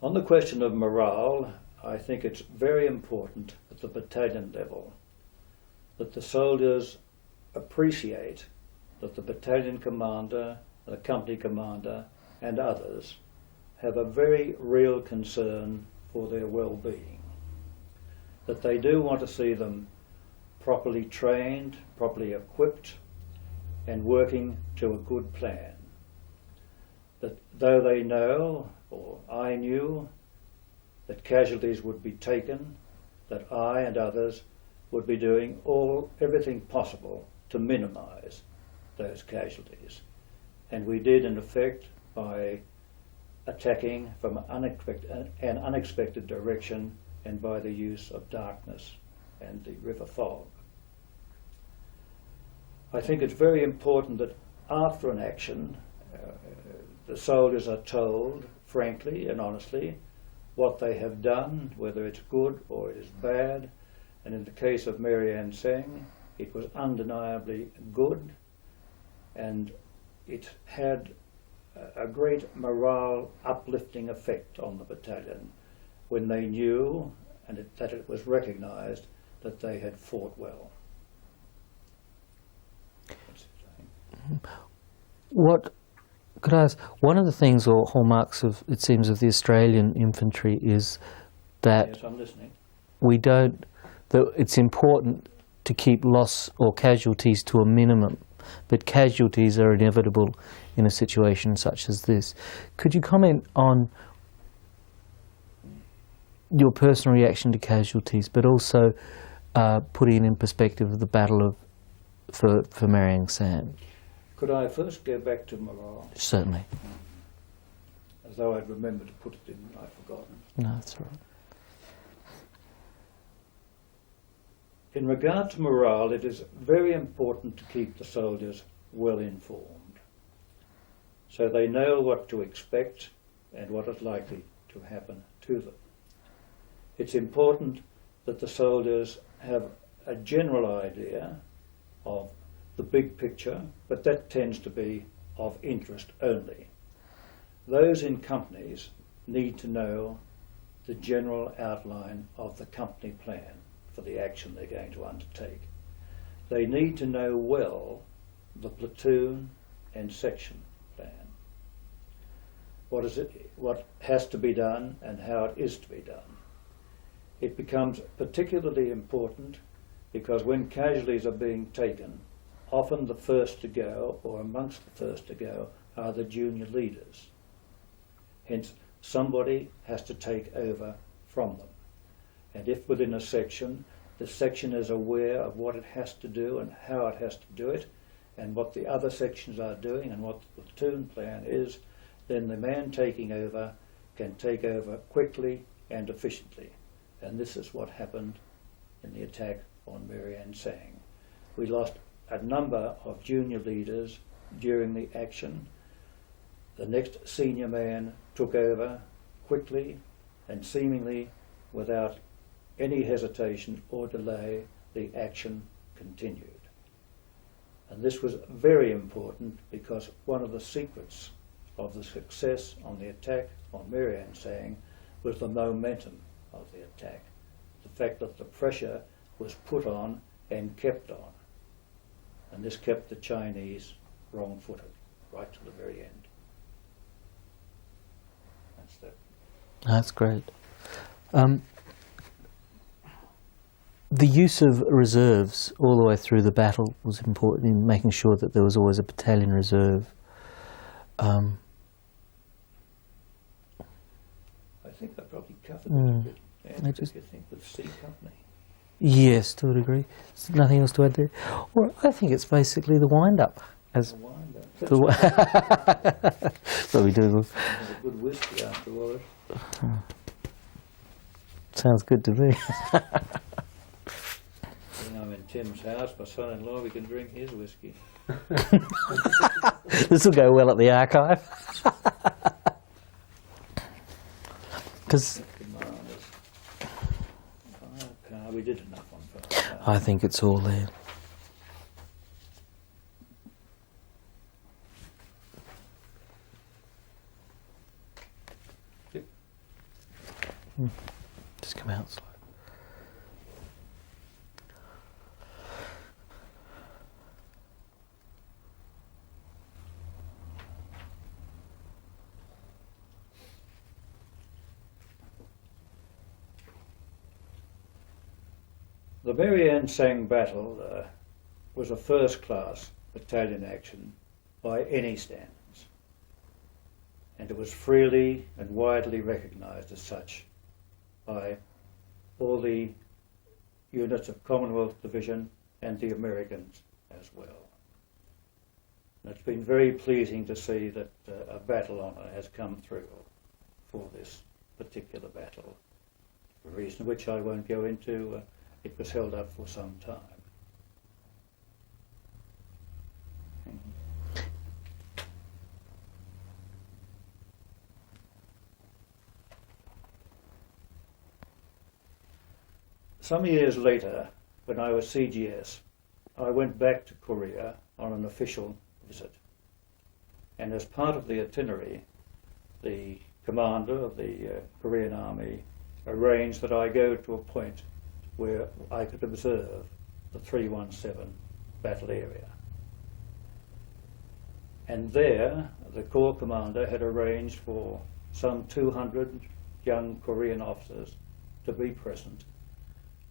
On the question of morale, I think it's very important at the battalion level that the soldiers appreciate that the battalion commander, the company commander and others have a very real concern for their well-being, that they do want to see them properly trained, properly equipped and working to a good plan. That though they know, or I knew, that casualties would be taken, that I and others would be doing everything possible to minimise those casualties. And we did, in effect, by attacking from an unexpected direction and by the use of darkness and the river fog. I think it's very important that after an action, the soldiers are told, frankly and honestly, what they have done, whether it's good or it is bad. And in the case of Maryang San, it was undeniably good, and it had a great morale uplifting effect on the battalion when they knew and that it was recognised that they had fought well. What could I ask? One of the things or hallmarks of, it seems, of the Australian infantry is that Yes, I'm listening. we don't. That it's important to keep loss or casualties to a minimum, but casualties are inevitable in a situation such as this. Could you comment on your personal reaction to casualties, but also putting in perspective of the battle for Maryang San? Could I first go back to morale? Certainly. As though I'd remembered to put it in, I've forgotten. No, that's all right. In regard to morale, it is very important to keep the soldiers well informed, so they know what to expect and what is likely to happen to them. It's important that the soldiers have a general idea of the big picture, but that tends to be of interest only. Those in companies need to know the general outline of the company plan for the action they're going to undertake. They need to know well the platoon and section plan. what has to be done and how it is to be done. It becomes particularly important because when casualties are being taken, often the first to go, or amongst the first to go, are the junior leaders. Hence, somebody has to take over from them. And if within a section, the section is aware of what it has to do and how it has to do it, and what the other sections are doing and what the platoon plan is, then the man taking over can take over quickly and efficiently. And this is what happened in the attack on Maryang San. We lost a number of junior leaders during the action. The next senior man took over quickly and seemingly without any hesitation or delay. The action continued. And this was very important because one of the secrets of the success on the attack on Maryang San was the momentum of the attack. The fact that the pressure was put on and kept on. And this kept the Chinese wrong-footed right to the very end. That's that. That's great. The use of reserves all the way through the battle was important in making sure that there was always a battalion reserve. I think I probably covered it a bit. And I if just- you think with C Company. Yes, to a degree. Nothing else to add there? Well, I think it's basically the wind-up. As The wine, the that's so we do. a good whiskey after all it. Sounds good to me. When I'm in Tim's house, my son-in-law, we can drink his whiskey. This will go well at the archive. Because Commanders. We did enough on that. I think it's all there. Just come out slow. The Maryang San battle was a first-class battalion action by any standards, and it was freely and widely recognised as such by all the units of Commonwealth Division and the Americans as well. And it's been very pleasing to see that a battle honour has come through for this particular battle, for a reason which I won't go into. It was held up for some time. Some years later, when I was CGS, I went back to Korea on an official visit. And as part of the itinerary, the commander of the Korean Army arranged that I go to a point where I could observe the 317 battle area. And there, the Corps commander had arranged for some 200 young Korean officers to be present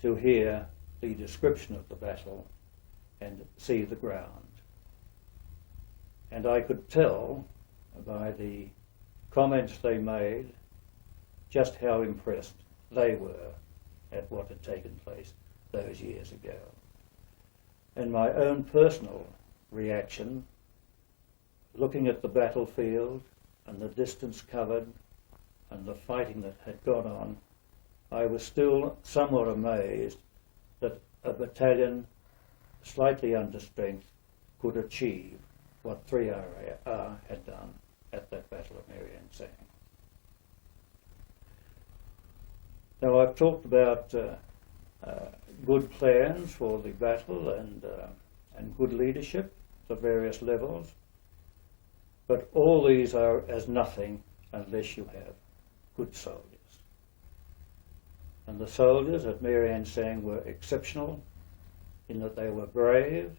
to hear the description of the battle and see the ground. And I could tell by the comments they made just how impressed they were at what had taken place those years ago. And my own personal reaction, looking at the battlefield and the distance covered and the fighting that had gone on, I was still somewhat amazed that a battalion slightly under strength could achieve what 3RAR had done at that Battle of Maryang San. Now, I've talked about good plans for the battle and good leadership at various levels, but all these are as nothing unless you have good soldiers. And the soldiers at Maryang San were exceptional in that they were brave,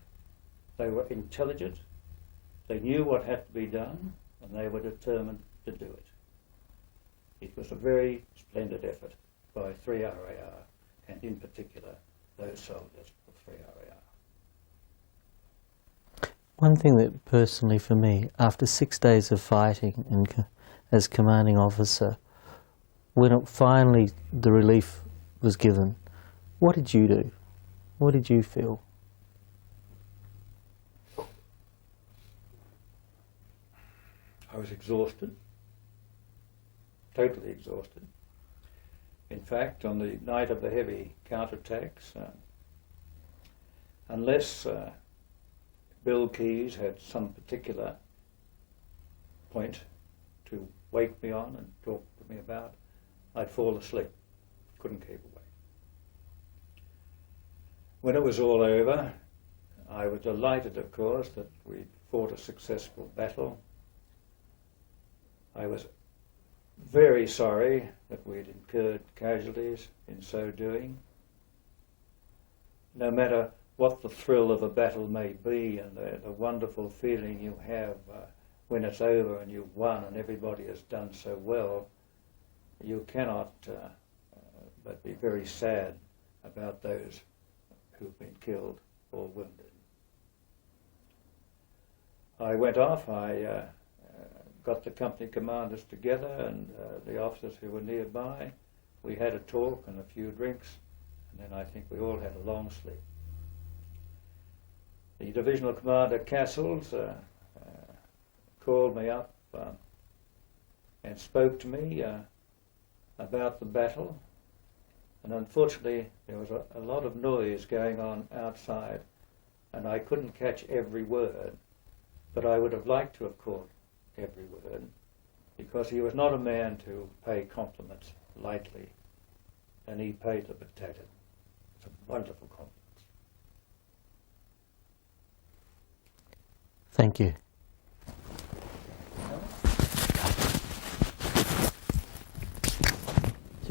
they were intelligent, they knew what had to be done, and they were determined to do it. It was a very splendid effort by 3RAR, and in particular those soldiers of 3RAR. One thing that personally for me, after 6 days of fighting as commanding officer, when finally the relief was given, what did you do? What did you feel? I was exhausted, totally exhausted. In fact, on the night of the heavy counterattacks, unless Bill Keyes had some particular point to wake me on and talk to me about, I'd fall asleep, couldn't keep awake. When it was all over, I was delighted, of course, that we'd fought a successful battle. I was very sorry that we'd incurred casualties in so doing. No matter what the thrill of a battle may be and the wonderful feeling you have when it's over and you've won and everybody has done so well, you cannot but be very sad about those who've been killed or wounded. I went off, I got the company commanders together and the officers who were nearby. We had a talk and a few drinks, and then I think we all had a long sleep. The divisional commander Castles called me up and spoke to me about the battle, and unfortunately there was a lot of noise going on outside and I couldn't catch every word, but I would have liked to have caught every word, because he was not a man to pay compliments lightly, and he paid the battalion some wonderful compliments. Thank you.